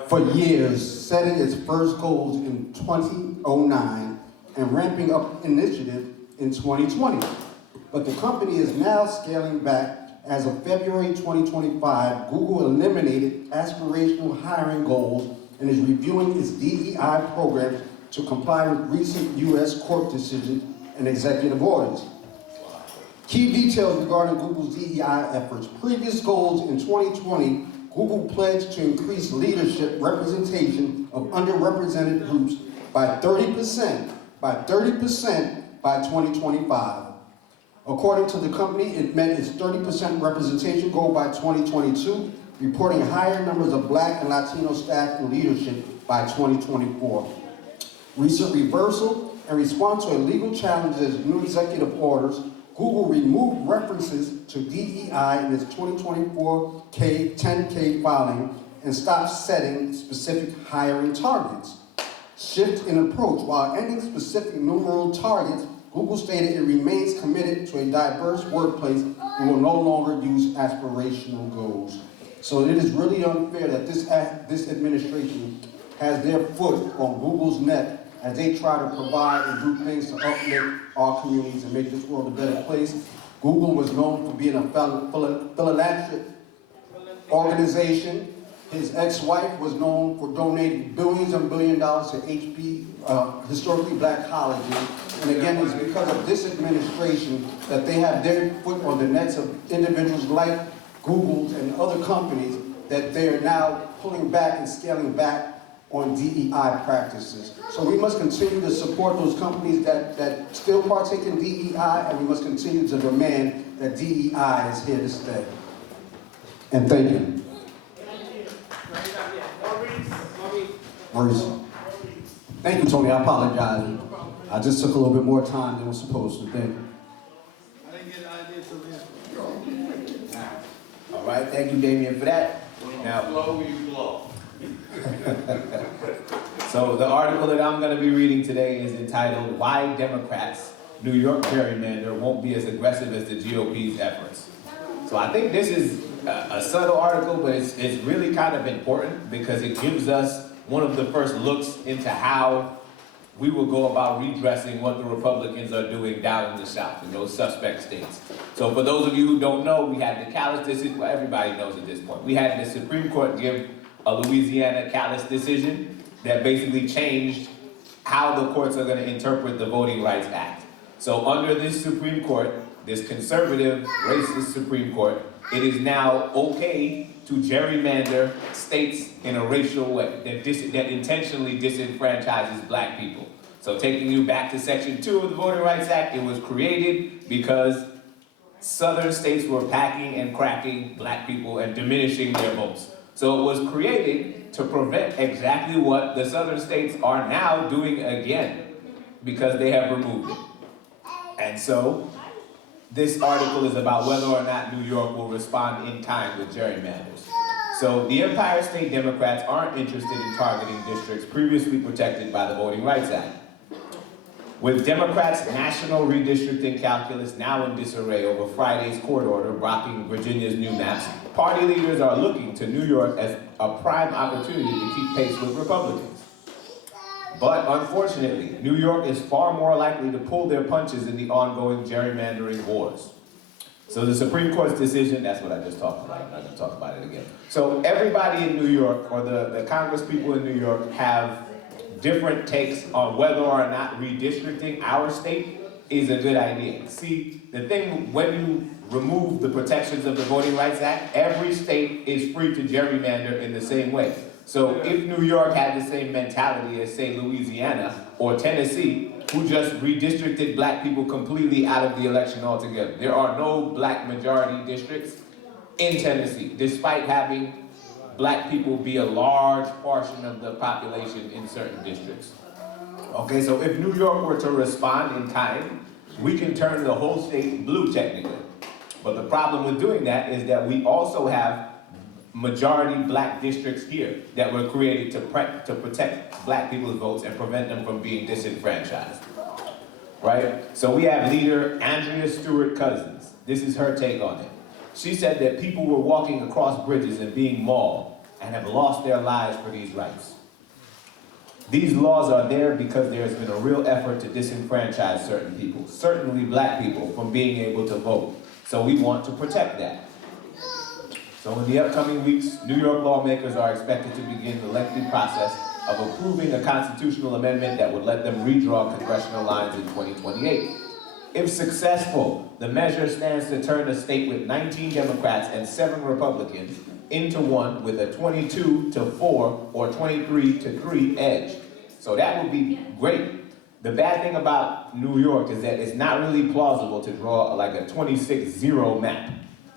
for years, setting its first goals in 2009 and ramping up initiative in 2020. But the company is now scaling back. As of February 2025, Google eliminated aspirational hiring goals and is reviewing its DEI programs to comply with recent U.S. court decisions and executive orders. Key details regarding Google's DEI efforts. Previous goals in 2020, Google pledged to increase leadership representation of underrepresented groups by 30% by 2025. According to the company, it met its 30% representation goal by 2022, reporting higher numbers of Black and Latino staff in leadership by 2024. Recent reversal in response to a legal challenges and new executive orders, Google removed references to DEI in its 2024 10K filing and stopped setting specific hiring targets. Shift in approach. While ending specific numeral targets, Google stated it remains committed to a diverse workplace and will no longer use aspirational goals. So it is really unfair that this administration has their foot on Google's neck as they try to provide and do things to uplift our communities and make this world a better place. Google was known for being a organization. His ex-wife was known for donating billions and billions of dollars to historically black colleges. And again, it's because of this administration that they have their foot on the necks of individuals like Google and other companies that they are now pulling back and scaling back on DEI practices. So we must continue to support those companies that still partake in DEI, and we must continue to demand that DEI is here to stay. And thank you. Maurice. Thank you, Tony. I apologize. I just took a little bit more time than was supposed to. Thank you. I didn't get an idea till then. All right, thank you, Damien, for that. Now, Flow, you flow. so the article that I'm going to be reading today is entitled, Why Democrats' New York Gerrymander Won't Be as Aggressive as the GOP's Efforts. So I think this is a subtle article, but it's really kind of important because it gives us one of the first looks into how we will go about redressing what the Republicans are doing down in the South, in those suspect states. So for those of you who don't know, we had the callous decision, well, everybody knows at this point. We had the Supreme Court give a Louisiana callous decision that basically changed how the courts are going to interpret the Voting Rights Act. So under this Supreme Court, this conservative, racist Supreme Court, it is now okay to gerrymander states in a racial way that intentionally disenfranchises black people. So taking you back to Section 2 of the Voting Rights Act, it was created because southern states were packing and cracking black people and diminishing their votes. So it was created to prevent exactly what the southern states are now doing again because they have removed it. And so this article is about whether or not New York will respond in kind with gerrymanders. So the Empire State Democrats aren't interested in targeting districts previously protected by the Voting Rights Act. With Democrats' national redistricting calculus now in disarray over Friday's court order blocking Virginia's new maps, party leaders are looking to New York as a prime opportunity to keep pace with Republicans. But unfortunately, New York is far more likely to pull their punches in the ongoing gerrymandering wars. So the Supreme Court's decision, that's what I just talked about, I'm not going to talk about it again. So everybody in New York, or the Congress people in New York, have different takes on whether or not redistricting our state is a good idea. See, the thing, when you remove the protections of the Voting Rights Act, every state is free to gerrymander in the same way. So if New York had the same mentality as, say, Louisiana or Tennessee, who just redistricted black people completely out of the election altogether. There are no black majority districts in Tennessee, despite having black people be a large portion of the population in certain districts. Okay, so if New York were to respond in kind, we can turn the whole state blue technically. But the problem with doing that is that we also have majority black districts here that were created to protect black people's votes and prevent them from being disenfranchised, right? So we have leader Andrea Stewart Cousins. This is her take on it. She said that people were walking across bridges and being mauled and have lost their lives for these rights. These laws are there because there has been a real effort to disenfranchise certain people, certainly black people, from being able to vote. So we want to protect that. So in the upcoming weeks, New York lawmakers are expected to begin the lengthy process of approving a constitutional amendment that would let them redraw congressional lines in 2028. If successful, the measure stands to turn a state with 19 Democrats and 7 Republicans into one with a 22-4 or 23-3 edge. So that would be great. The bad thing about New York is that it's not really plausible to draw like a 26-0 map,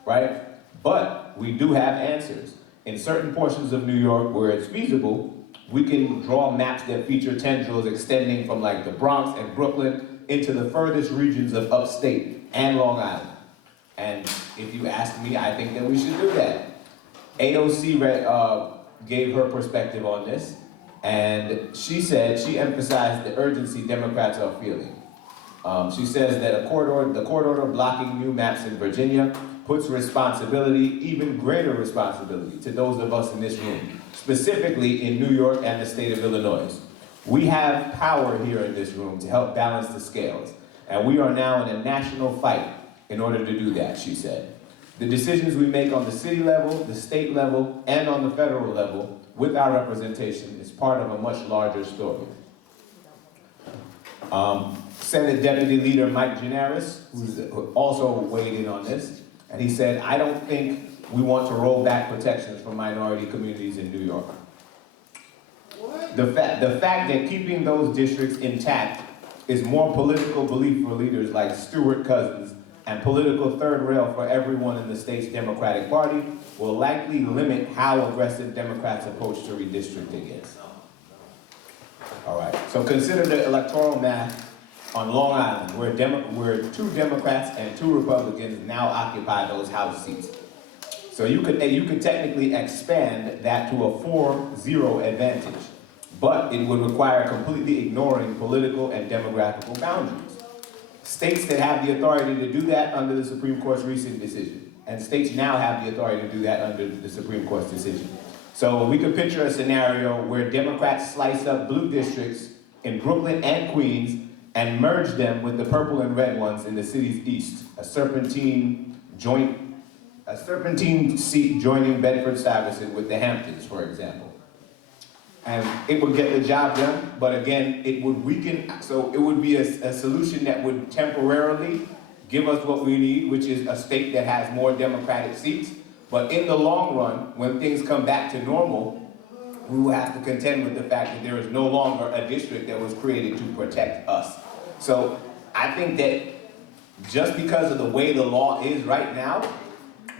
right? But we do have answers. In certain portions of New York where it's feasible, we can draw maps that feature tendrils extending from like the Bronx and Brooklyn into the furthest regions of upstate and Long Island. And if you ask me, I think that we should do that. AOC gave her perspective on this, and she emphasized the urgency Democrats are feeling. She says that the court order blocking new maps in Virginia puts responsibility, even greater responsibility, to those of us in this room, specifically in New York and the state of Illinois. We have power here in this room to help balance the scales, and we are now in a national fight in order to do that, she said. The decisions we make on the city level, the state level, and on the federal level with our representation is part of a much larger story. Senate Deputy Leader Mike Gianaris, who's also weighed in on this, and he said, I don't think we want to roll back protections for minority communities in New York. The fact that keeping those districts intact is more political belief for leaders like Stuart Cousins and political third rail for everyone in the state's Democratic Party will likely limit how aggressive Democrats approach to redistricting is. All right, so consider the electoral math on Long Island, where 2 Democrats and 2 Republicans now occupy those House seats. So you could technically expand that to a 4-0 advantage, but it would require completely ignoring political and demographical boundaries. States that have the authority to do that under the Supreme Court's recent decision, and states now have the authority to do that under the Supreme Court's decision. So we could picture a scenario where Democrats slice up blue districts in Brooklyn and Queens and merge them with the purple and red ones in the city's east, a serpentine seat joining Bedford-Stuyvesant with the Hamptons, for example. And it would get the job done, but again, it would weaken, so it would be a solution that would temporarily give us what we need, which is a state that has more Democratic seats. But in the long run, when things come back to normal, we will have to contend with the fact that there is no longer a district that was created to protect us. So I think that just because of the way the law is right now,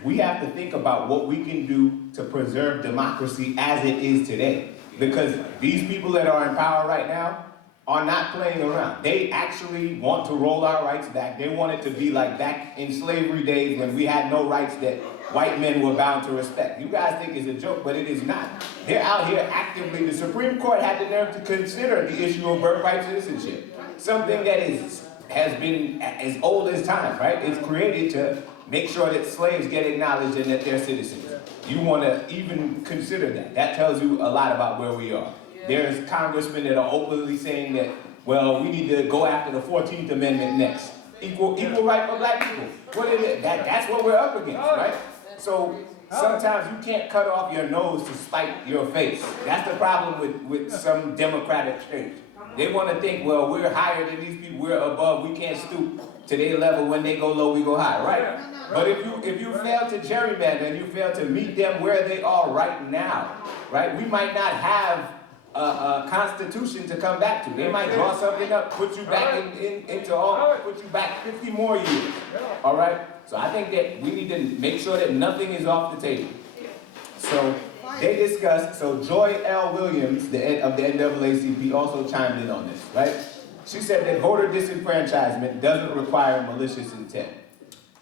we have to think about what we can do to preserve democracy as it is today. Because these people that are in power right now are not playing around. They actually want to roll our rights back. They want it to be like back in slavery days when we had no rights that white men were bound to respect. You guys think it's a joke, but it is not. They're out here actively. The Supreme Court had the nerve to consider the issue of birthright citizenship. Something that has been as old as time, right? It's created to make sure that slaves get acknowledged and that they're citizens. You want to even consider that. That tells you a lot about where we are. There's congressmen that are openly saying that, well, we need to go after the 14th Amendment next. Equal right for black people. What is it? That's what we're up against, right? So sometimes you can't cut off your nose to spite your face. That's the problem with some democratic states. They want to think, well, we're higher than these people, we're above, we can't stoop to their level. When they go low, we go high, right? But if you fail to gerrymander and you fail to meet them where they are right now, right? We might not have a constitution to come back to. They might draw something up, put you back into all, put you back 50 more years, all right? So I think that we need to make sure that nothing is off the table. So they discussed, so Joy L. Williams, of the NAACP, also chimed in on this, right? She said that voter disenfranchisement doesn't require malicious intent.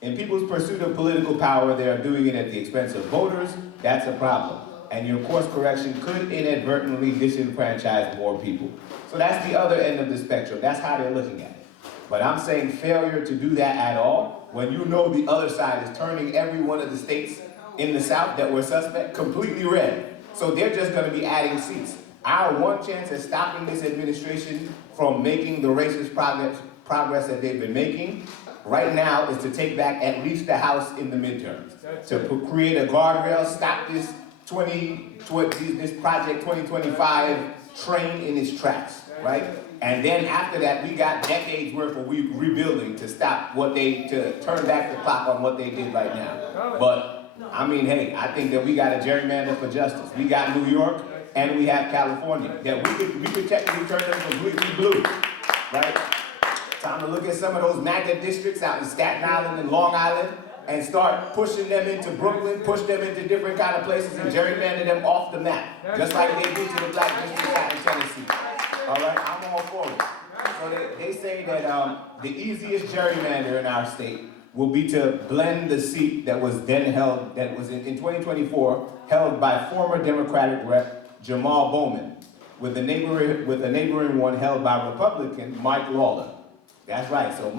In people's pursuit of political power, they are doing it at the expense of voters. That's a problem. And your course correction could inadvertently disenfranchise more people. So that's the other end of the spectrum. That's how they're looking at it. But I'm saying failure to do that at all, when you know the other side is turning every one of the states in the South that were suspect completely red. So they're just going to be adding seats. Our one chance at stopping this administration from making the racist progress that they've been making right now is to take back at least the House in the midterms. To create a guardrail, stop this this Project 2025 train in its tracks, right? And then after that, we got decades worth of rebuilding to stop to turn back the clock on what they did right now. But, I mean, hey, I think that we got a gerrymander for justice. We got New York and we have California, that we could technically turn them completely blue, right? Time to look at some of those MAGA districts out in Staten Island and Long Island and start pushing them into Brooklyn, push them into different kind of places and gerrymander them off the map, just like they did to the black districts out in Tennessee. All right, I'm all for it. So they say that the easiest gerrymander in our state will be to blend the seat that was then held, that was in 2024, held by former Democratic Rep. Jamal Bowman, with a neighboring one held by Republican Mike Lawler. That's right, so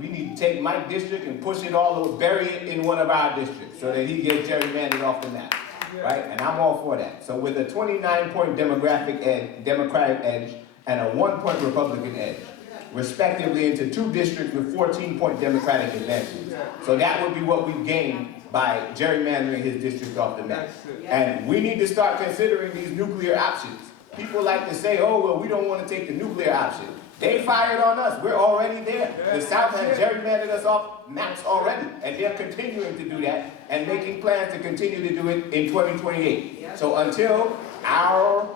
we need to take Mike's district and push it all over, bury it in one of our districts so that he gets gerrymandered off the map, right? And I'm all for that. So with a 29-point Democratic edge and a 1-point Republican edge, respectively into 2 districts with 14-point Democratic advantages. So that would be what we gain by gerrymandering his district off the map. And we need to start considering these nuclear options. People like to say, oh, well, we don't want to take the nuclear option. They fired on us. We're already there. The South has gerrymandered us off maps already, and they're continuing to do that and making plans to continue to do it in 2028. So until our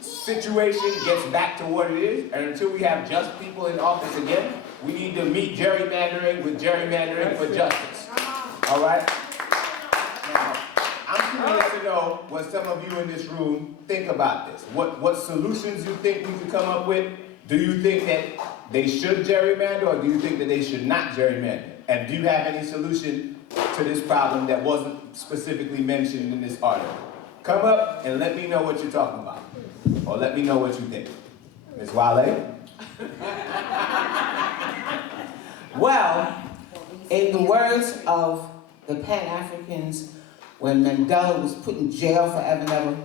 situation gets back to what it is, and until we have just people in office again, we need to meet gerrymandering with gerrymandering for justice. All right? Now, I'm curious to know what some of you in this room think about this. What solutions you think we could come up with? Do you think that they should gerrymander, or do you think that they should not gerrymander? And do you have any solution to this problem that wasn't specifically mentioned in this article? Come up and let me know what you're talking about. Or let me know what you think. Ms. Wale? Well, in the words of the Pan-Africans, when Mandela was put in jail forever and ever,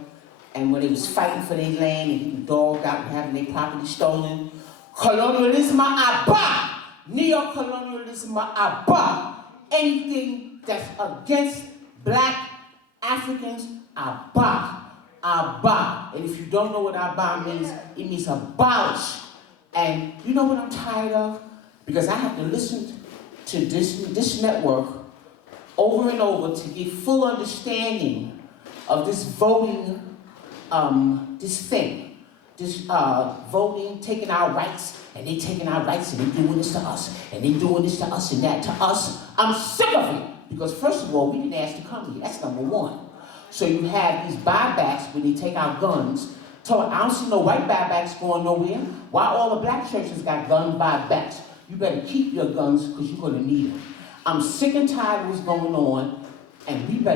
and when they was fighting for their land and getting dogged out and having their property stolen, colonialism abba, neo-colonialism abba, anything that's against black Africans, abba, abba. And if you don't know what abba means, it means abolish. And you know what I'm tired of? Because I have to listen to this network over and over to get full understanding of this voting, this thing. This voting, taking our rights, and they taking our rights, and they doing this to us, and they doing this to us and that to us. I'm sick of it. Because first of all, we didn't ask to come here. That's number one. So you have these buybacks where they take our guns. So I don't see no white buybacks going nowhere. Why all the black churches got gun buybacks? You better keep your guns because you're going to need them. I'm sick and tired of what's going on, and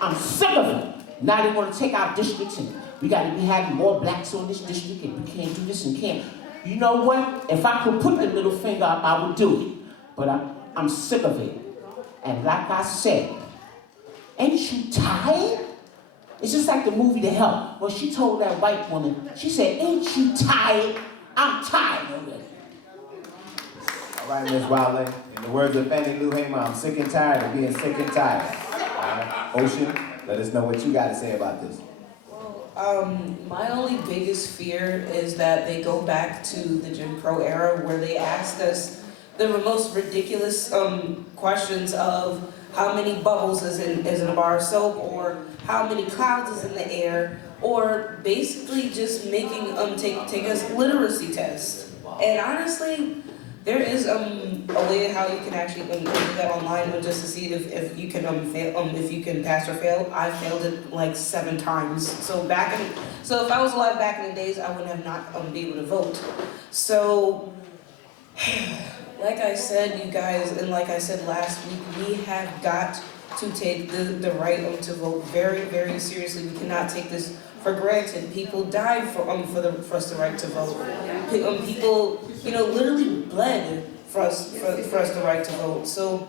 I'm sick of it. Now they want to take our districts, and we got to be having more blacks on this district, and we can't do this and can't. You know what? If I could put the middle finger up, I would do it. But I'm sick of it. And like I said, ain't you tired? It's just like the movie The Help. When she told that white woman, she said, ain't you tired? I'm tired already. All right, Ms. Wale. In the words of Fannie Lou Hamer, I'm sick and tired of being sick and tired. Ocean, let us know what you got to say about this. My only biggest fear is that they go back to the Jim Crow era where they asked us the most ridiculous questions of how many bubbles is in a bar of soap, or how many clouds is in the air, or basically just making take us literacy tests. And honestly, there is a way how you can actually do that online, just to see if you can fail, if you can pass or fail. I failed it like 7 times. So if I was alive back in the days, I wouldn't have not be able to vote. So. Like I said, you guys, and like I said last week, we have got to take the right to vote very, very seriously. We cannot take this for granted. People died for us the right to vote. People, literally bled for us the right to vote. So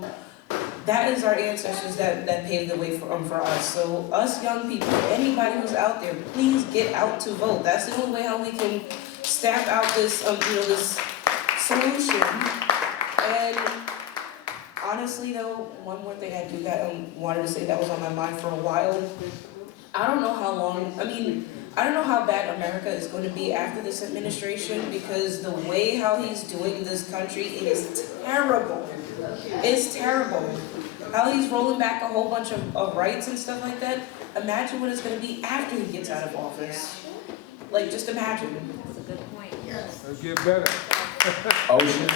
that is our ancestors that paved the way for us. So us young people, anybody who's out there, please get out to vote. That's the only way how we can stamp out this this solution. And honestly, though, one more thing I do wanted to say that was on my mind for a while. I don't know how long. I don't know how bad America is going to be after this administration, because the way how he's doing this country is terrible. It's terrible. How he's rolling back a whole bunch of rights and stuff like that. Imagine what it's going to be after he gets out of office. Like, just imagine. That's a good point. It'll get better. Ocean,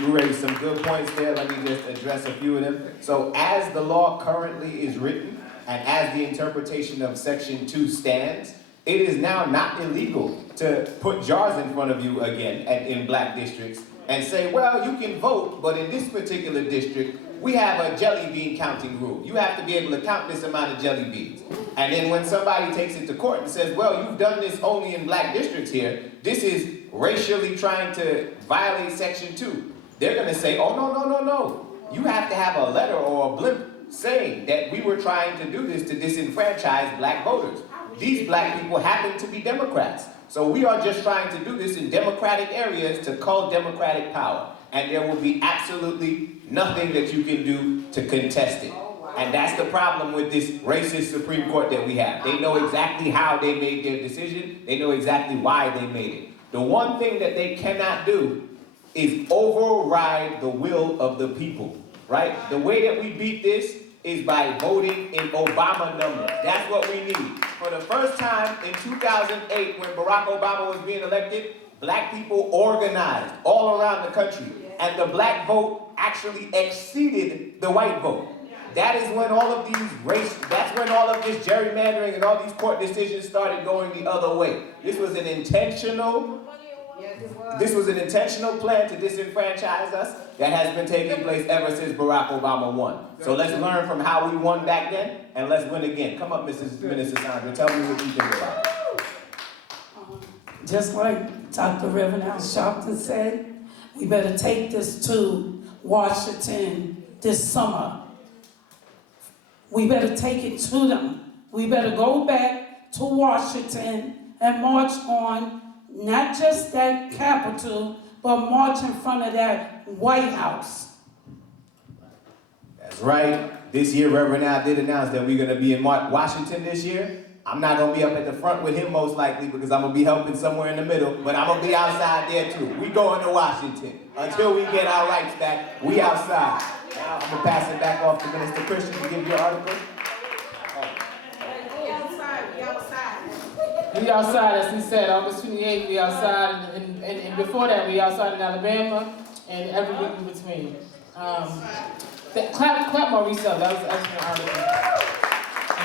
you raised some good points there. Let me just address a few of them. So as the law currently is written, and as the interpretation of Section 2 stands, it is now not illegal to put jars in front of you again in black districts and say, well, you can vote, but in this particular district, we have a jelly bean counting rule. You have to be able to count this amount of jelly beans. And then when somebody takes it to court and says, well, you've done this only in black districts here, this is racially trying to violate Section 2. They're going to say, oh, no. You have to have a letter or a blimp saying that we were trying to do this to disenfranchise black voters. These black people happen to be Democrats. So we are just trying to do this in democratic areas to cull democratic power. And there will be absolutely nothing that you can do to contest it. And that's the problem with this racist Supreme Court that we have. They know exactly how they made their decision. They know exactly why they made it. The one thing that they cannot do is override the will of the people, right? The way that we beat this is by voting in Obama numbers. That's what we need. For the first time in 2008, when Barack Obama was being elected, black people organized all around the country. And the black vote actually exceeded the white vote. That is when all of that's when all of this gerrymandering and all these court decisions started going the other way. This was an intentional plan to disenfranchise us that has been taking place ever since Barack Obama won. So let's learn from how we won back then, and let's win again. Come up, Mrs. Minister Sandra, tell me what you think about it. Just like Dr. Reverend Al Sharpton said, we better take this to Washington this summer. We better take it to them. We better go back to Washington and march on not just that Capitol, but march in front of that White House. That's right. This year, Reverend Al did announce that we're going to be in Washington this year. I'm not going to be up at the front with him most likely because I'm going to be helping somewhere in the middle, but I'm going to be outside there too. We going to Washington. Until we get our rights back, we outside. Now, I'm going to pass it back off to Minister Christian to give you your article. We outside, as he said, August 28th, we outside, and before that, we outside in Alabama, and every week in between. Clap Maurice up, that was an excellent article.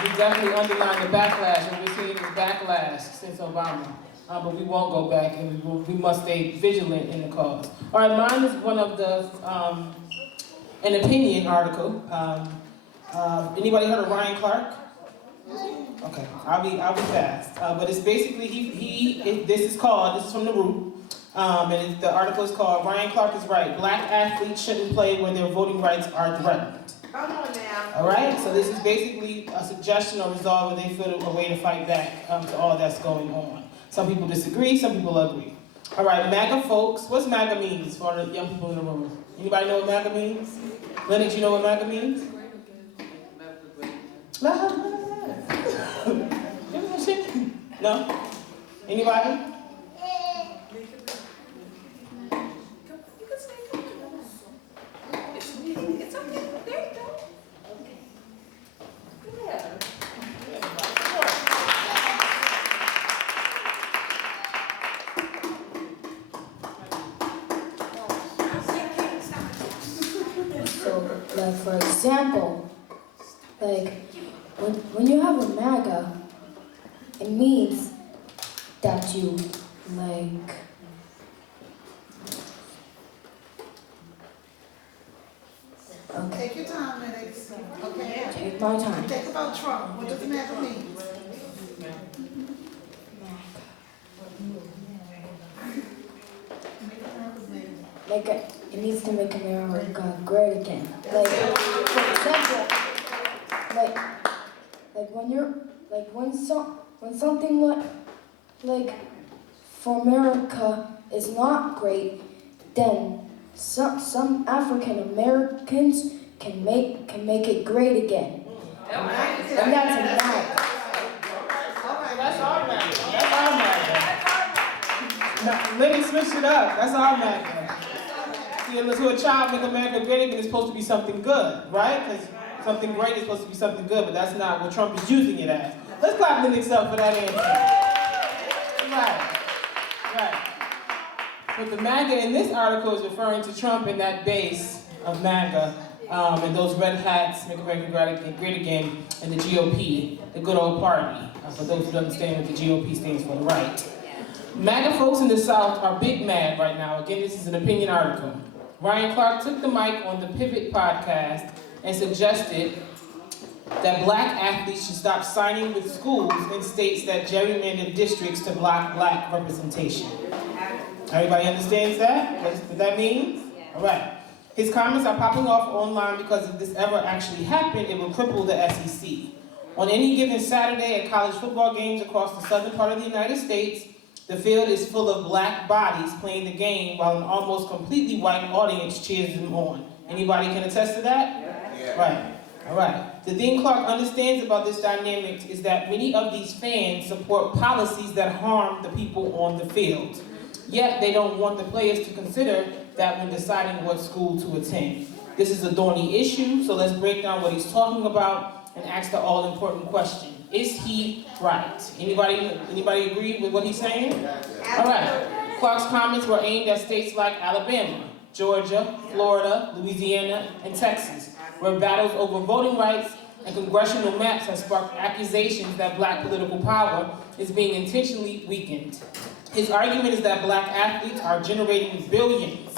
We definitely underlined the backlash, and we're seeing this backlash since Obama. But we won't go back, and we must stay vigilant in the cause. All right, mine is one of the, an opinion article. Anybody heard of Ryan Clark? Okay, I'll be fast. But it's basically, this is from The Root, and the article is called, Ryan Clark is right, black athletes shouldn't play when their voting rights are threatened. Come on now. All right, so this is basically a suggestion or resolve where they feel a way to fight back to all that's going on. Some people disagree, some people agree. All right, MAGA folks, what's MAGA means for the young people in the room? Anybody know what MAGA means? Lennox, you know what MAGA means? No? Anybody? It's okay. There you go. Yeah. So, like for example, like when you have a MAGA, it means that you like. Okay. Take your time, Lennox. Okay. Take my time. Think about Trump. What does MAGA mean? Like it needs to make America great again. Like for example, like when you're like when something like for America is not great, then some African Americans can make it great again. And that's a MAGA. That's our MAGA. That's our MAGA. Now, let me switch it up. That's our MAGA. See, to a child, make America great again is supposed to be something good, right? Because something great is supposed to be something good, but that's not what Trump is using it as. Let's clap Lennox up for that answer. Right. But the MAGA in this article is referring to Trump and that base of MAGA and those red hats, make America great again, and the GOP, the good old party. For those who don't understand what the GOP stands for, the right. MAGA folks in the South are big mad right now. Again, this is an opinion article. Ryan Clark took the mic on the Pivot podcast and suggested that black athletes should stop signing with schools in states that gerrymander districts to block black representation. Everybody understands that? What that means? All right. His comments are popping off online because if this ever actually happened, it would cripple the SEC. On any given Saturday at college football games across the southern part of the United States, the field is full of black bodies playing the game while an almost completely white audience cheers them on. Anybody can attest to that? Yeah. Right. All right. The thing Clark understands about this dynamic is that many of these fans support policies that harm the people on the field. Yet they don't want the players to consider that when deciding what school to attend. This is a thorny issue, so let's break down what he's talking about and ask the all-important question. Is he right? Anybody agree with what he's saying? All right. Clark's comments were aimed at states like Alabama, Georgia, Florida, Louisiana, and Texas, where battles over voting rights and congressional maps have sparked accusations that black political power is being intentionally weakened. His argument is that black athletes are generating billions,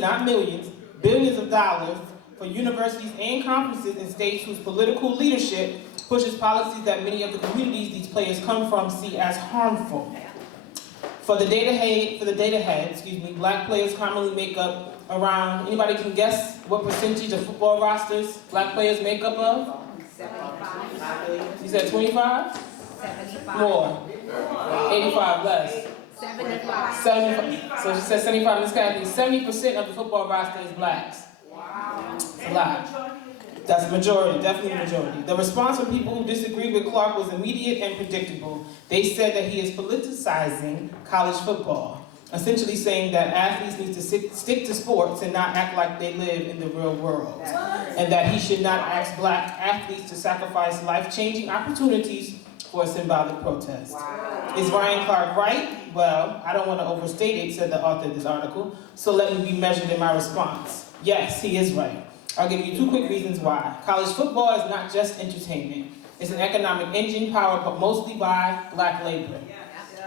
not millions, billions of dollars for universities and conferences in states whose political leadership pushes policies that many of the communities these players come from see as harmful. For the data head, black players commonly make up around, anybody can guess what percentage of football rosters black players make up of? 75. You said 25? 75. More. 85 less. 75. 75. So she said 75, Ms. Kathy. 70% of the football roster is blacks. Wow. It's a lot. That's majority, definitely majority. The response from people who disagreed with Clark was immediate and predictable. They said that he is politicizing college football, essentially saying that athletes need to stick to sports and not act like they live in the real world, and that he should not ask black athletes to sacrifice life-changing opportunities for a symbolic protest. Is Ryan Clark right? Well, I don't want to overstate it, said the author of this article, so let me be measured in my response. Yes, he is right. I'll give you 2 quick reasons why. College football is not just entertainment. It's an economic engine powered but mostly by black labor.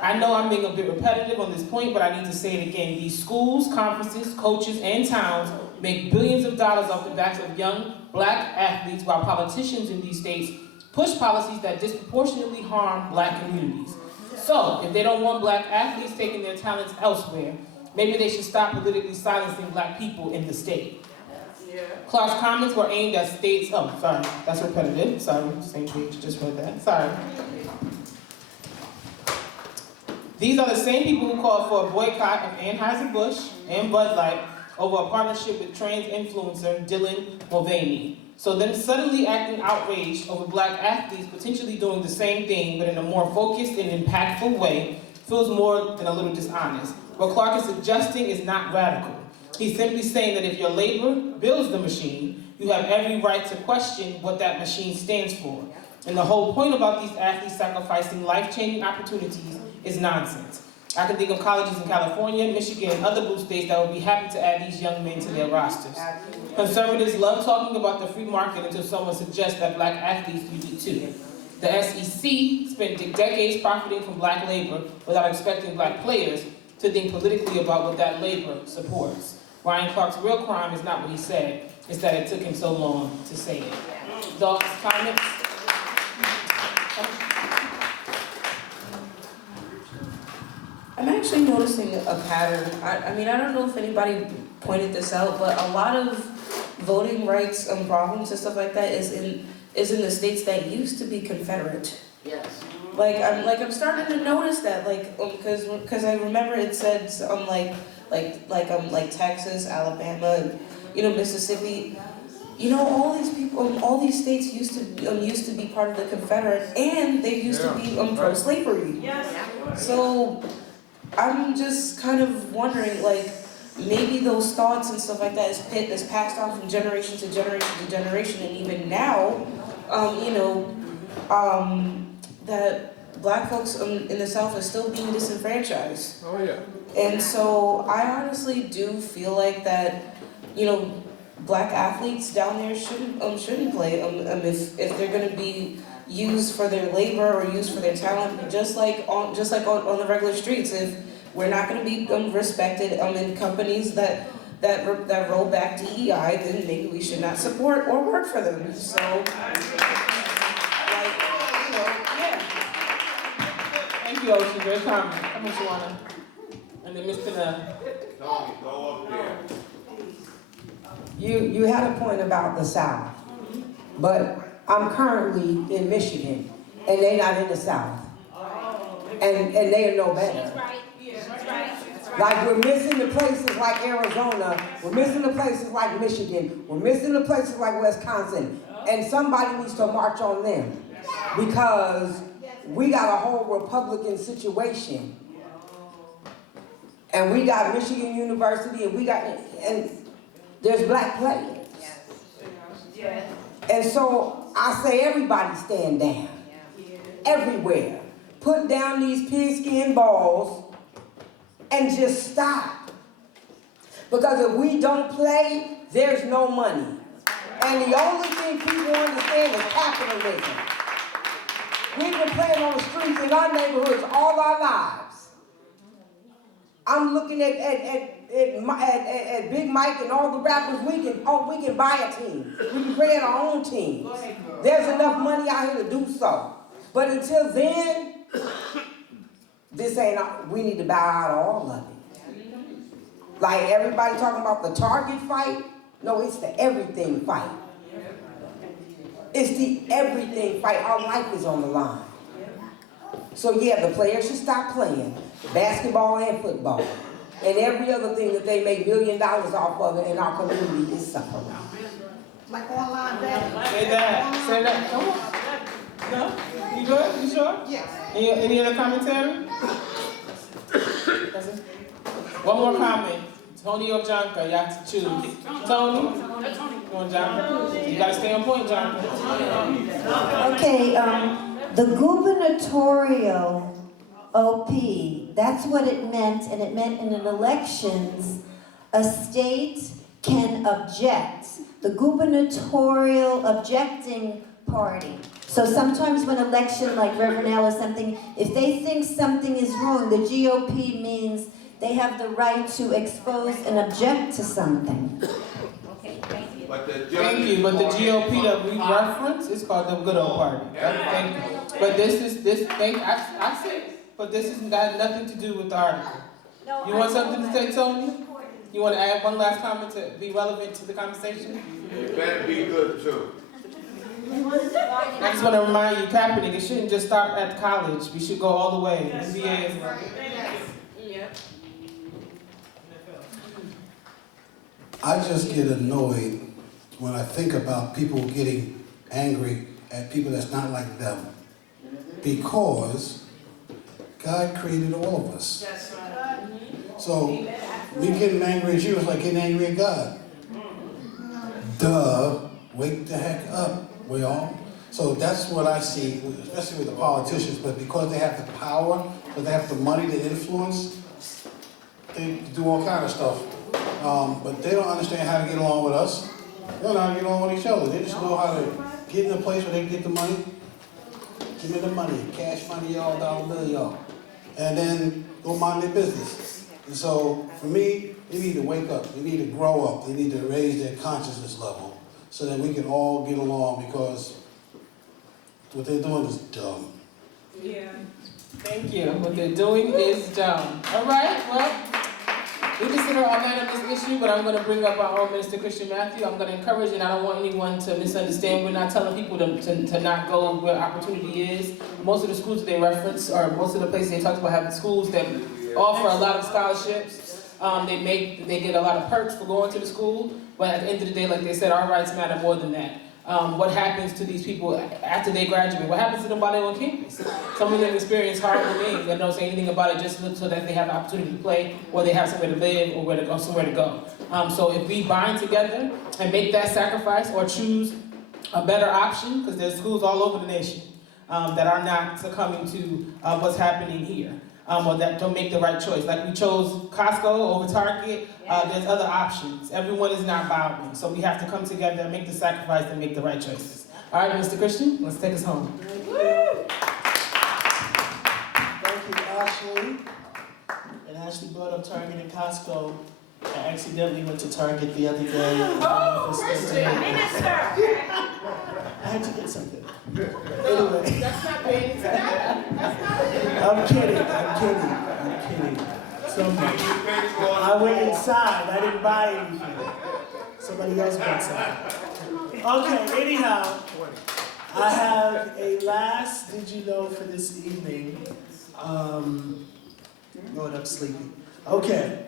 I know I'm being a bit repetitive on this point, but I need to say it again. These schools, conferences, coaches, and towns make billions of dollars off the backs of young black athletes, while politicians in these states push policies that disproportionately harm black communities. So, if they don't want black athletes taking their talents elsewhere, maybe they should stop politically silencing black people in the state. Clark's comments were aimed at states, that's repetitive, sorry, same page, just read that, sorry. These are the same people who called for a boycott of Anheuser-Busch and Bud Light over a partnership with trans influencer Dylan Mulvaney. So then suddenly acting outraged over black athletes potentially doing the same thing, but in a more focused and impactful way, feels more than a little dishonest. What Clark is suggesting is not radical. He's simply saying that if your labor builds the machine, you have every right to question what that machine stands for. And the whole point about these athletes sacrificing life-changing opportunities is nonsense. I can think of colleges in California, Michigan, and other blue states that would be happy to add these young men to their rosters. Conservatives love talking about the free market until someone suggests that black athletes use it too. The SEC spent decades profiting from black labor without expecting black players to think politically about what that labor supports. Ryan Clark's real crime is not what he said, it's that it took him so long to say it. Thoughts, comments? I'm actually noticing a pattern. I mean, I don't know if anybody pointed this out, but a lot of voting rights problems and stuff like that is in the states that used to be Confederate. Yes. I'm starting to notice that, because I remember it said like Texas, Alabama, Mississippi. All these people, all these states used to be part of the Confederate, and they used to be pro-slavery. Yes. So I'm just kind of wondering, maybe those thoughts and stuff like that is passed on from generation to generation to generation, and even now, that black folks in the South are still being disenfranchised. Oh yeah. And so I honestly do feel like that, black athletes down there shouldn't play if they're going to be used for their labor or used for their talent, just like on the regular streets. If we're not going to be respected in companies that roll back DEI, then maybe we should not support or work for them. So, yeah. Thank you, Ocean. Great comment. How much you wanna? And then Mr. Tony, go up there. You had a point about the South, but I'm currently in Michigan, and they're not in the South, and they are no better. She's right. She's right. That's Like we're missing the places like Arizona, we're missing the places like Michigan, we're missing the places like Wisconsin, and somebody needs to march on them because we got a whole Republican situation. And we got Michigan University, and there's black players. And so I say everybody stand down, everywhere. Put down these pigskin balls and just stop. Because if we don't play, there's no money. And the only thing people understand is capitalism. We've been playing on the streets in our neighborhoods all our lives. I'm looking at Big Mike and all the rappers. We can buy a team. We can create our own teams. There's enough money out here to do so. But until then, this ain't. We need to bow out of all of it. Like everybody talking about the Target fight. No, it's the everything fight. It's the everything fight. Our life is on the line. So yeah, the players should stop playing basketball and football. And every other thing that they make $1 million off of in our community is suffering. Like online betting. Say that. Say that. Come on. No? You good? You sure? Yes. Any other commentary? One more comment. Tony or Jonka, you have to choose. Tony? Come on, Jonka. You gotta stay on point, Jonka. Okay, the gubernatorial OP, that's what it meant, and it meant in an elections, a state can object. The gubernatorial objecting party. So sometimes when election, like Reverend L or something, if they think something is wrong, the GOP means they have the right to expose and object to something. But the Thank you, but the GOP that we reference is called the good old party. Thank you. But I said, but this has got nothing to do with the article. You want something to say, Tony? You want to add one last comment to be relevant to the conversation? It better be good too. I just want to remind you, Kaepernick, it shouldn't just stop at college. We should go all the way. NBA is right. I just get annoyed when I think about people getting angry at people that's not like them. Because God created all of us. So me getting angry at you is like getting angry at God. Duh, wake the heck up, we all. So that's what I see, especially with the politicians, but because they have the power, because they have the money to influence, they do all kind of stuff. But they don't understand how to get along with us. They don't know how to get along with each other. They just know how to get in a place where they can get the money. Give me the money, cash money, y'all, dollar bill, y'all. And then go mind their business. And so, for me, they need to wake up. They need to grow up. They need to raise their consciousness level so that we can all get along, because what they're doing is dumb. Yeah. Thank you. What they're doing is dumb. All right, well, we can sit here all night on this issue, but I'm going to bring up our own Minister Christian Matthew. I'm going to encourage, and I don't want anyone to misunderstand. We're not telling people to not go where opportunity is. Most of the schools that they reference, or most of the places they talk about, have schools that offer a lot of scholarships. They get a lot of perks for going to the school, but at the end of the day, like they said, our rights matter more than that. What happens to these people after they graduate? What happens to them while they're on campus? Some of them experience horrible things and don't say anything about it just so that they have an opportunity to play, or they have somewhere to live, or where to go, somewhere to go. So if we bind together and make that sacrifice, or choose a better option, because there's schools all over the nation that are not succumbing to what's happening here. Or that don't make the right choice. Like we chose Costco over Target, there's other options. Everyone is not bowing. So we have to come together and make the sacrifice and make the right choices. All right, Mr. Christian, let's take us home. Thank you, Ashley. And Ashley brought up Target and Costco. I accidentally went to Target the other day. Oh, Christian! I had to get something. Anyway. That's not big. I'm kidding. So I went inside. I didn't buy anything. Somebody else went inside. Okay, anyhow, I have a last Did You Know for this evening. Lord, I'm sleepy. Okay.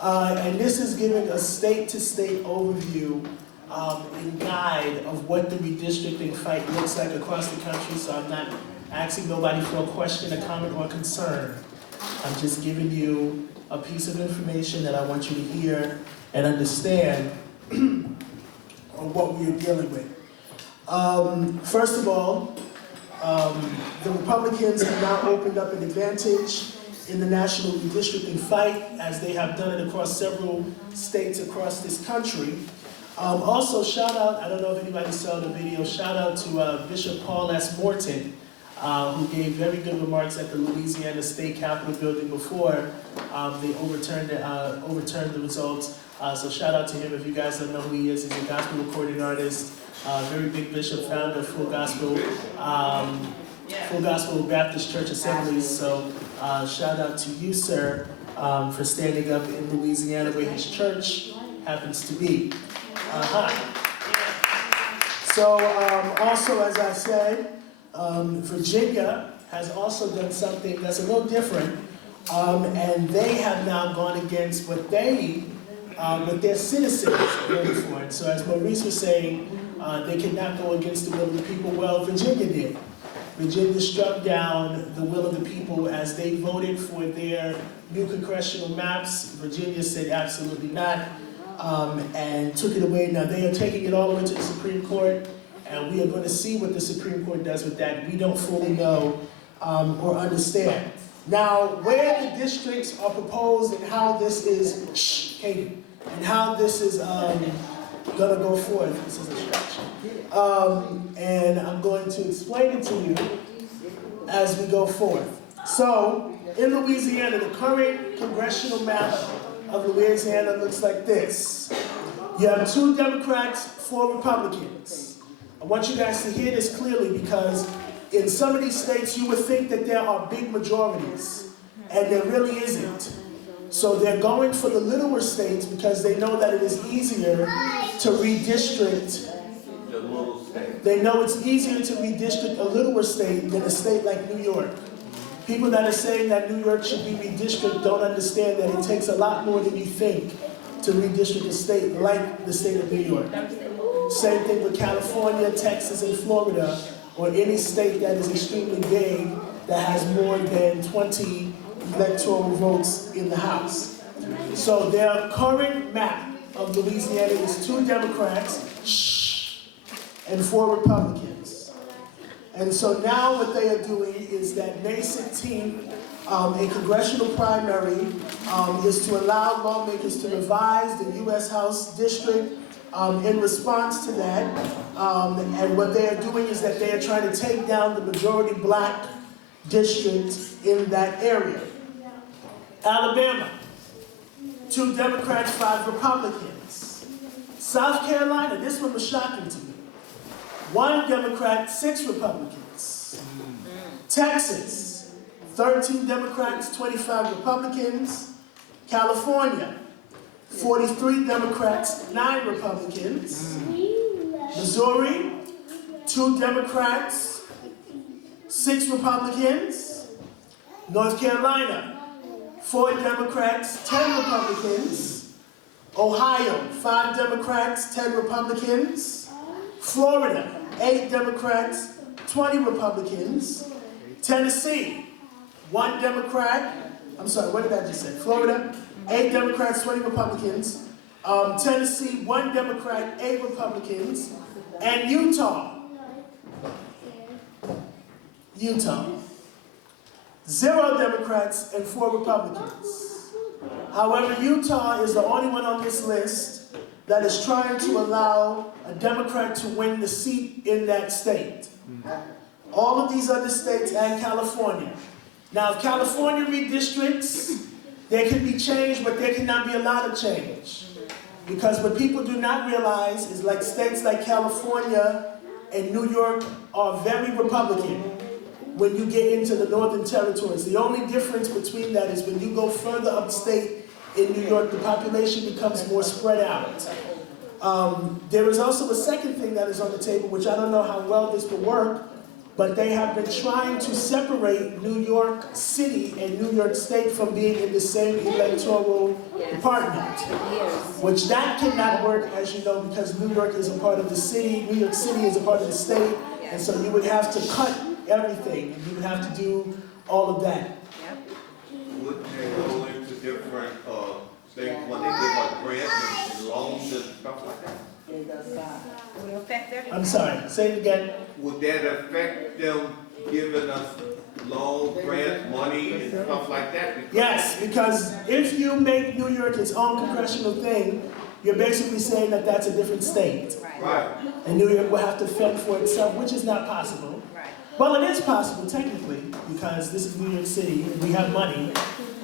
And this is giving a state-to-state overview and guide of what the redistricting fight looks like across the country, so I'm not asking nobody for a question, a comment, or concern. I'm just giving you a piece of information that I want you to hear and understand of what we are dealing with. First of all, the Republicans have now opened up an advantage in the national redistricting fight, as they have done it across several states across this country. Also, shout out, I don't know if anybody saw the video, shout out to Bishop Paul S. Morton, who gave very good remarks at the Louisiana State Capitol building before they overturned the results. So shout out to him. If you guys don't know who he is, he's a gospel recording artist, very big bishop, founder of Full Gospel Baptist Church Assemblies. So shout out to you, sir, for standing up in Louisiana where his church happens to be. So also, as I said, Virginia has also done something that's a little different, and they have now gone against what their citizens voted for. And so as Maurice was saying, they cannot go against the will of the people. Well, Virginia did. Virginia struck down the will of the people as they voted for their new congressional maps. Virginia said absolutely not, and took it away. Now they are taking it all the way to the Supreme Court, and we are going to see what the Supreme Court does with that. We don't fully know or understand. Now, where the districts are proposed and how this is, Katie, and how this is gonna go forth. This is a structure. And I'm going to explain it to you as we go forth. So, in Louisiana, the current congressional map of Louisiana looks like this. You have 2 Democrats, 4 Republicans. I want you guys to hear this clearly, because in some of these states you would think that there are big majorities, and there really isn't. So they're going for the littler states because they know that it is easier to redistrict. They know it's easier to redistrict a littler state than a state like New York. People that are saying that New York should be redistricted don't understand that it takes a lot more than you think to redistrict a state like the state of New York. Same thing with California, Texas, and Florida, or any state that is extremely big that has more than 20 electoral votes in the House. So their current map of Louisiana is 2 Democrats and 4 Republicans. And so now what they are doing is that May 16th, a congressional primary is to allow lawmakers to revise the U.S. House district in response to that. And what they are doing is that they are trying to take down the majority black district in that area. Alabama, 2 Democrats, 5 Republicans. South Carolina, this one was shocking to me. 1 Democrat, 6 Republicans. Texas, 13 Democrats, 25 Republicans. California, 43 Democrats, 9 Republicans. Missouri, 2 Democrats, 6 Republicans. North Carolina, 4 Democrats, 10 Republicans. Ohio, 5 Democrats, 10 Republicans. Florida, 8 Democrats, 20 Republicans. Tennessee, 1 Democrat, I'm sorry, what did I just say? Florida, 8 Democrats, 20 Republicans. Tennessee, 1 Democrat, 8 Republicans. And Utah, 0 Democrats and 4 Republicans. However, Utah is the only one on this list that is trying to allow a Democrat to win the seat in that state. All of these other states and California. Now, if California redistricts, there can be change, but there cannot be a lot of change. Because what people do not realize is like states like California and New York are very Republican when you get into the Northern Territories. The only difference between that is when you go further upstate in New York, the population becomes more spread out. There is also a second thing that is on the table, which I don't know how well this will work, but they have been trying to separate New York City and New York State from being in the same electoral department, which that cannot work, as you know, because New York is a part of the city, New York City is a part of the state, and so you would have to cut everything, and you would have to do all of that. Would they go into different states when they give us grants and loans and stuff like that? Will affect everything. I'm sorry, say it again. Would that affect them giving us loan, grants, money, and stuff like that? Yes, because if you make New York its own congressional thing, you're basically saying that that's a different state. Right. And New York will have to fend for itself, which is not possible. Well, it is possible, technically, because this is New York City, and we have money.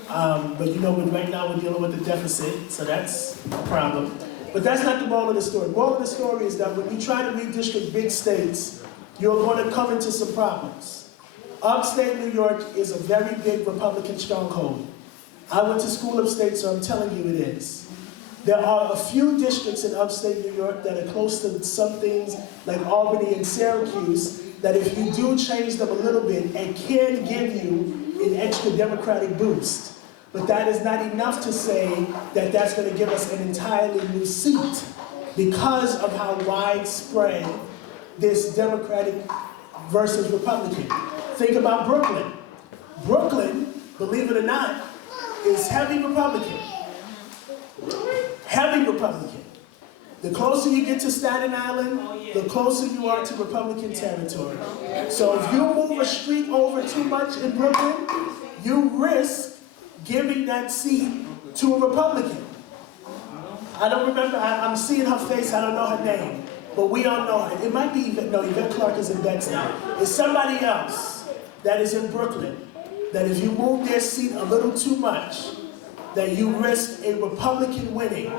But you know, right now we're dealing with a deficit, so that's a problem. But that's not the moral of the story. The moral of the story is that when you try to redistrict big states, you're going to come into some problems. Upstate New York is a very big Republican stronghold. I went to school upstate, so I'm telling you it is. There are a few districts in upstate New York that are close to some things like Albany and Syracuse, that if you do change them a little bit, it can give you an extra Democratic boost. But that is not enough to say that that's going to give us an entirely new seat because of how widespread this Democratic versus Republican. Think about Brooklyn. Brooklyn, believe it or not, is heavy Republican. Heavy Republican. The closer you get to Staten Island, the closer you are to Republican territory. So if you move a street over too much in Brooklyn, you risk giving that seat to a Republican. I don't remember, I'm seeing her face, I don't know her name, but we all know her. It might be Yvette, no, Yvette Clark is in Bed-Stuy. It's somebody else that is in Brooklyn, that if you move their seat a little too much, that you risk a Republican winning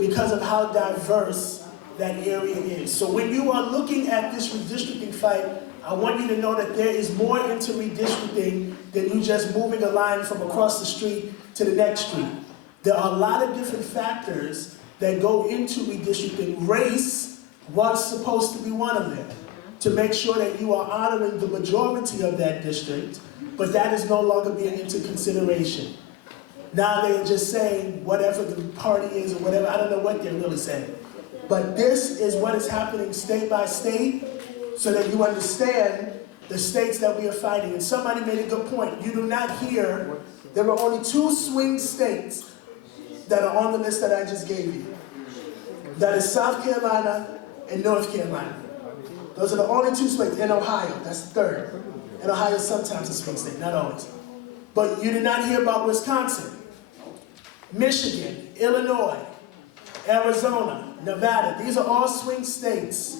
because of how diverse that area is. So when you are looking at this redistricting fight, I want you to know that there is more into redistricting than you just moving a line from across the street to the next street. There are a lot of different factors that go into redistricting. Race was supposed to be one of them, to make sure that you are honoring the majority of that district, but that is no longer being into consideration. Now they're just saying whatever the party is or whatever, I don't know what they're really saying. But this is what is happening state by state, so that you understand the states that we are fighting. And somebody made a good point. You do not hear, there were only 2 swing states that are on the list that I just gave you. That is South Carolina and North Carolina. Those are the only 2 states. In Ohio, that's the 3rd. And Ohio is sometimes a swing state, not always. But you did not hear about Wisconsin, Michigan, Illinois, Arizona, Nevada. These are all swing states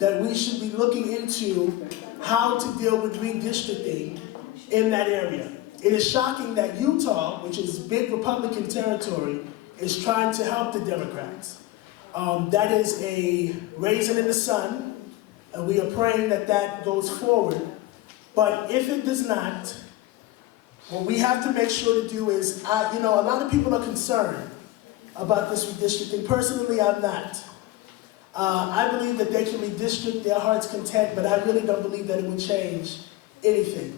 that we should be looking into how to deal with redistricting in that area. It is shocking that Utah, which is big Republican territory, is trying to help the Democrats. That is a raisin in the sun, and we are praying that that goes forward. But if it does not, what we have to make sure to do is, a lot of people are concerned about this redistricting. Personally, I'm not. I believe that they can redistrict their heart's content, but I really don't believe that it would change anything.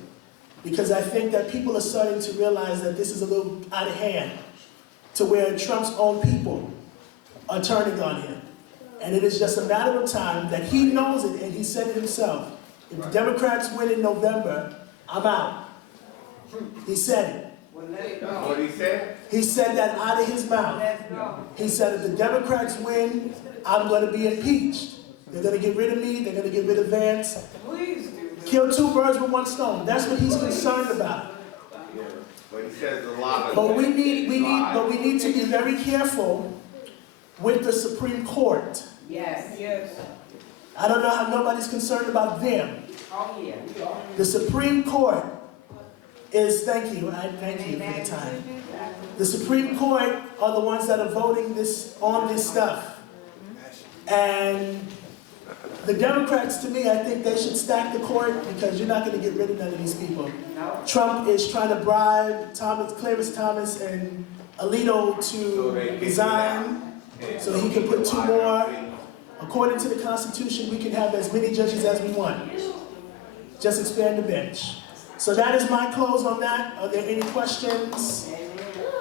Because I think that people are starting to realize that this is a little out of hand, to where Trump's own people are turning on him. And it is just a matter of time that he knows it, and he said it himself. If the Democrats win in November, I'm out. He said it. What he said? He said that out of his mouth. He said if the Democrats win, I'm going to be impeached. They're going to get rid of me. They're going to get rid of Vance. Kill 2 birds with 1 stone. That's what he's concerned about. But he says a lot of. But we need to be very careful with the Supreme Court. Yes. I don't know how nobody's concerned about them. Oh, yeah. The Supreme Court is, thank you for the time. The Supreme Court are the ones that are voting on this stuff. And the Democrats, to me, I think they should stack the court, because you're not going to get rid of none of these people. No. Trump is trying to bribe Clarence Thomas and Alito to resign so he can put 2 more. According to the Constitution, we can have as many judges as we want. just expand the bench. So that is my close on that. Are there any questions?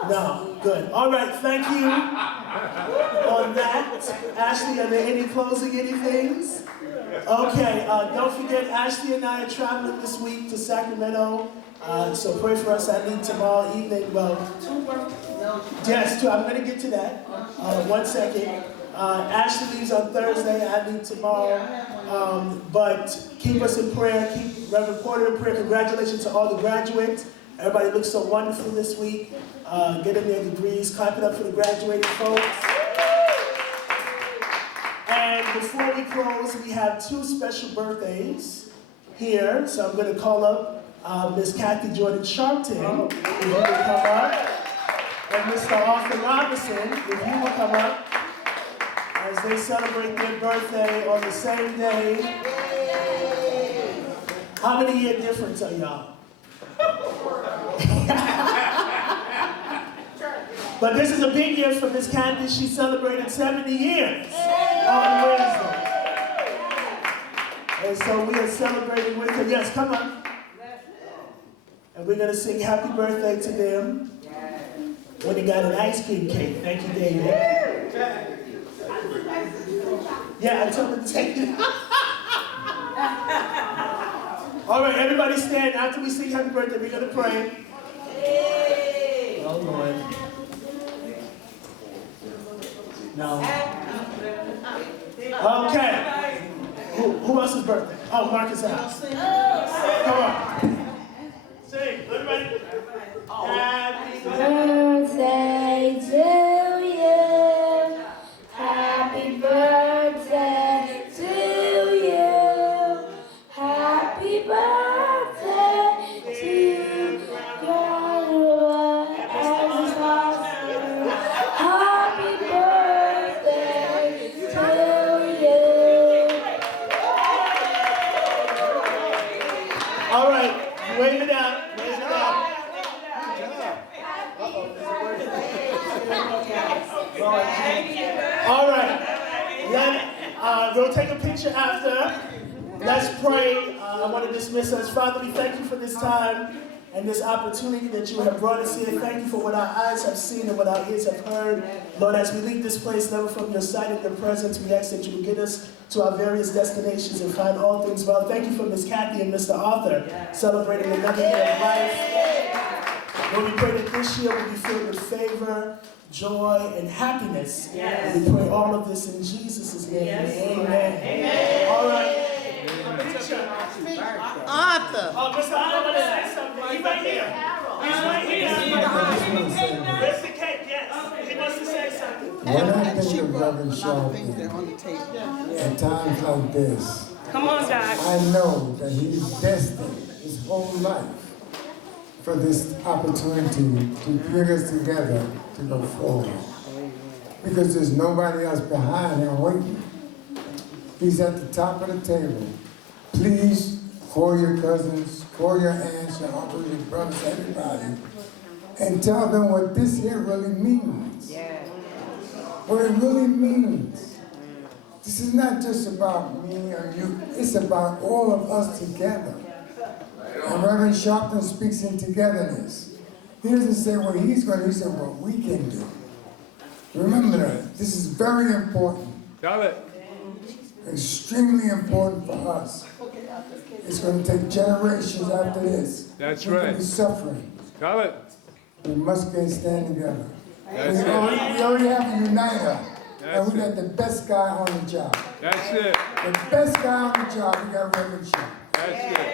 No, good. All right, thank you on that. Ashley, are there any closing anythings? Okay, don't forget, Ashley and I are traveling this week to Sacramento. So pray for us. I leave tomorrow evening. Well, yes, I'm going to get to that. 1 second. Ashley leaves on Thursday. I leave tomorrow. But keep us in prayer. Keep Reverend Porter in prayer. Congratulations to all the graduates. Everybody looks so wonderful this week. Getting their degrees. Clap it up for the graduating folks. And before we close, we have 2 special birthdays here. So I'm going to call up Miss Kathy Jordan Sharpton, if you will come up. And Mr. Arthur Robinson, if you will come up. As they celebrate their birthday on the same day. How many year difference are y'all? But this is a big year for Miss Candy. She celebrated 70 years on Wednesday. And so we are celebrating with her. Yes, come on. And we're going to sing happy birthday to them when they got an ice cream cake. Thank you, David. Yeah, I told them to take it. All right, everybody stand. After we sing happy birthday, we're going to pray. Oh, Lord. No. Okay. Who else's birthday? Oh, Marcus' house. Come on. Sing. Everybody. Happy birthday to you. Happy birthday to you. Happy birthday to God. Happy birthday to you. All right, wave it out. Wave it out. All right, we'll take a picture after. Let's pray. I want to dismiss us. Father, we thank you for this time and this opportunity that you have brought us here. Thank you for what our eyes have seen and what our ears have heard. Lord, as we leave this place, never from your sight and your presence, we ask that you would get us to our various destinations and find all things well. Thank you for Miss Kathy and Mr. Arthur celebrating another year of life. Lord, we pray that this year will be filled with favor, joy, and happiness. Yes. We pray all of this in Jesus' name. Yes. Amen. Amen. All right. Arthur. Oh, Mr. Arthur, I want to say something. He's right here. He's right here. Where's the cake? Yes. He wants to say something. When I think of Reverend Sharpton, at times like this, Come on, guys. I know that he's destined his whole life for this opportunity to bring us together to go forward. Because there's nobody else behind him waiting. He's at the top of the table. Please call your cousins, call your aunts, your uncles, your brothers, everybody, and tell them what this here really means. Yeah. What it really means. This is not just about me or you, it's about all of us together. And Reverend Sharpton speaks in togetherness. He doesn't say what he's going to, he said what we can do. Remember that. This is very important. Got it. Extremely important for us. It's going to take generations after this. That's We're going right. to be suffering. Got it. We must stand together. That's We it. already have a uniter. And That's we got the best guy on the job. That's it. The best guy on the job, we got Reverend Sharpton. That's it.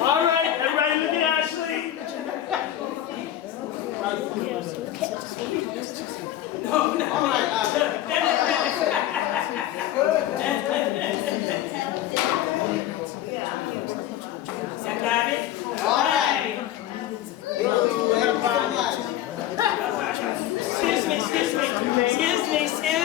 All right, everybody look at Ashley. No.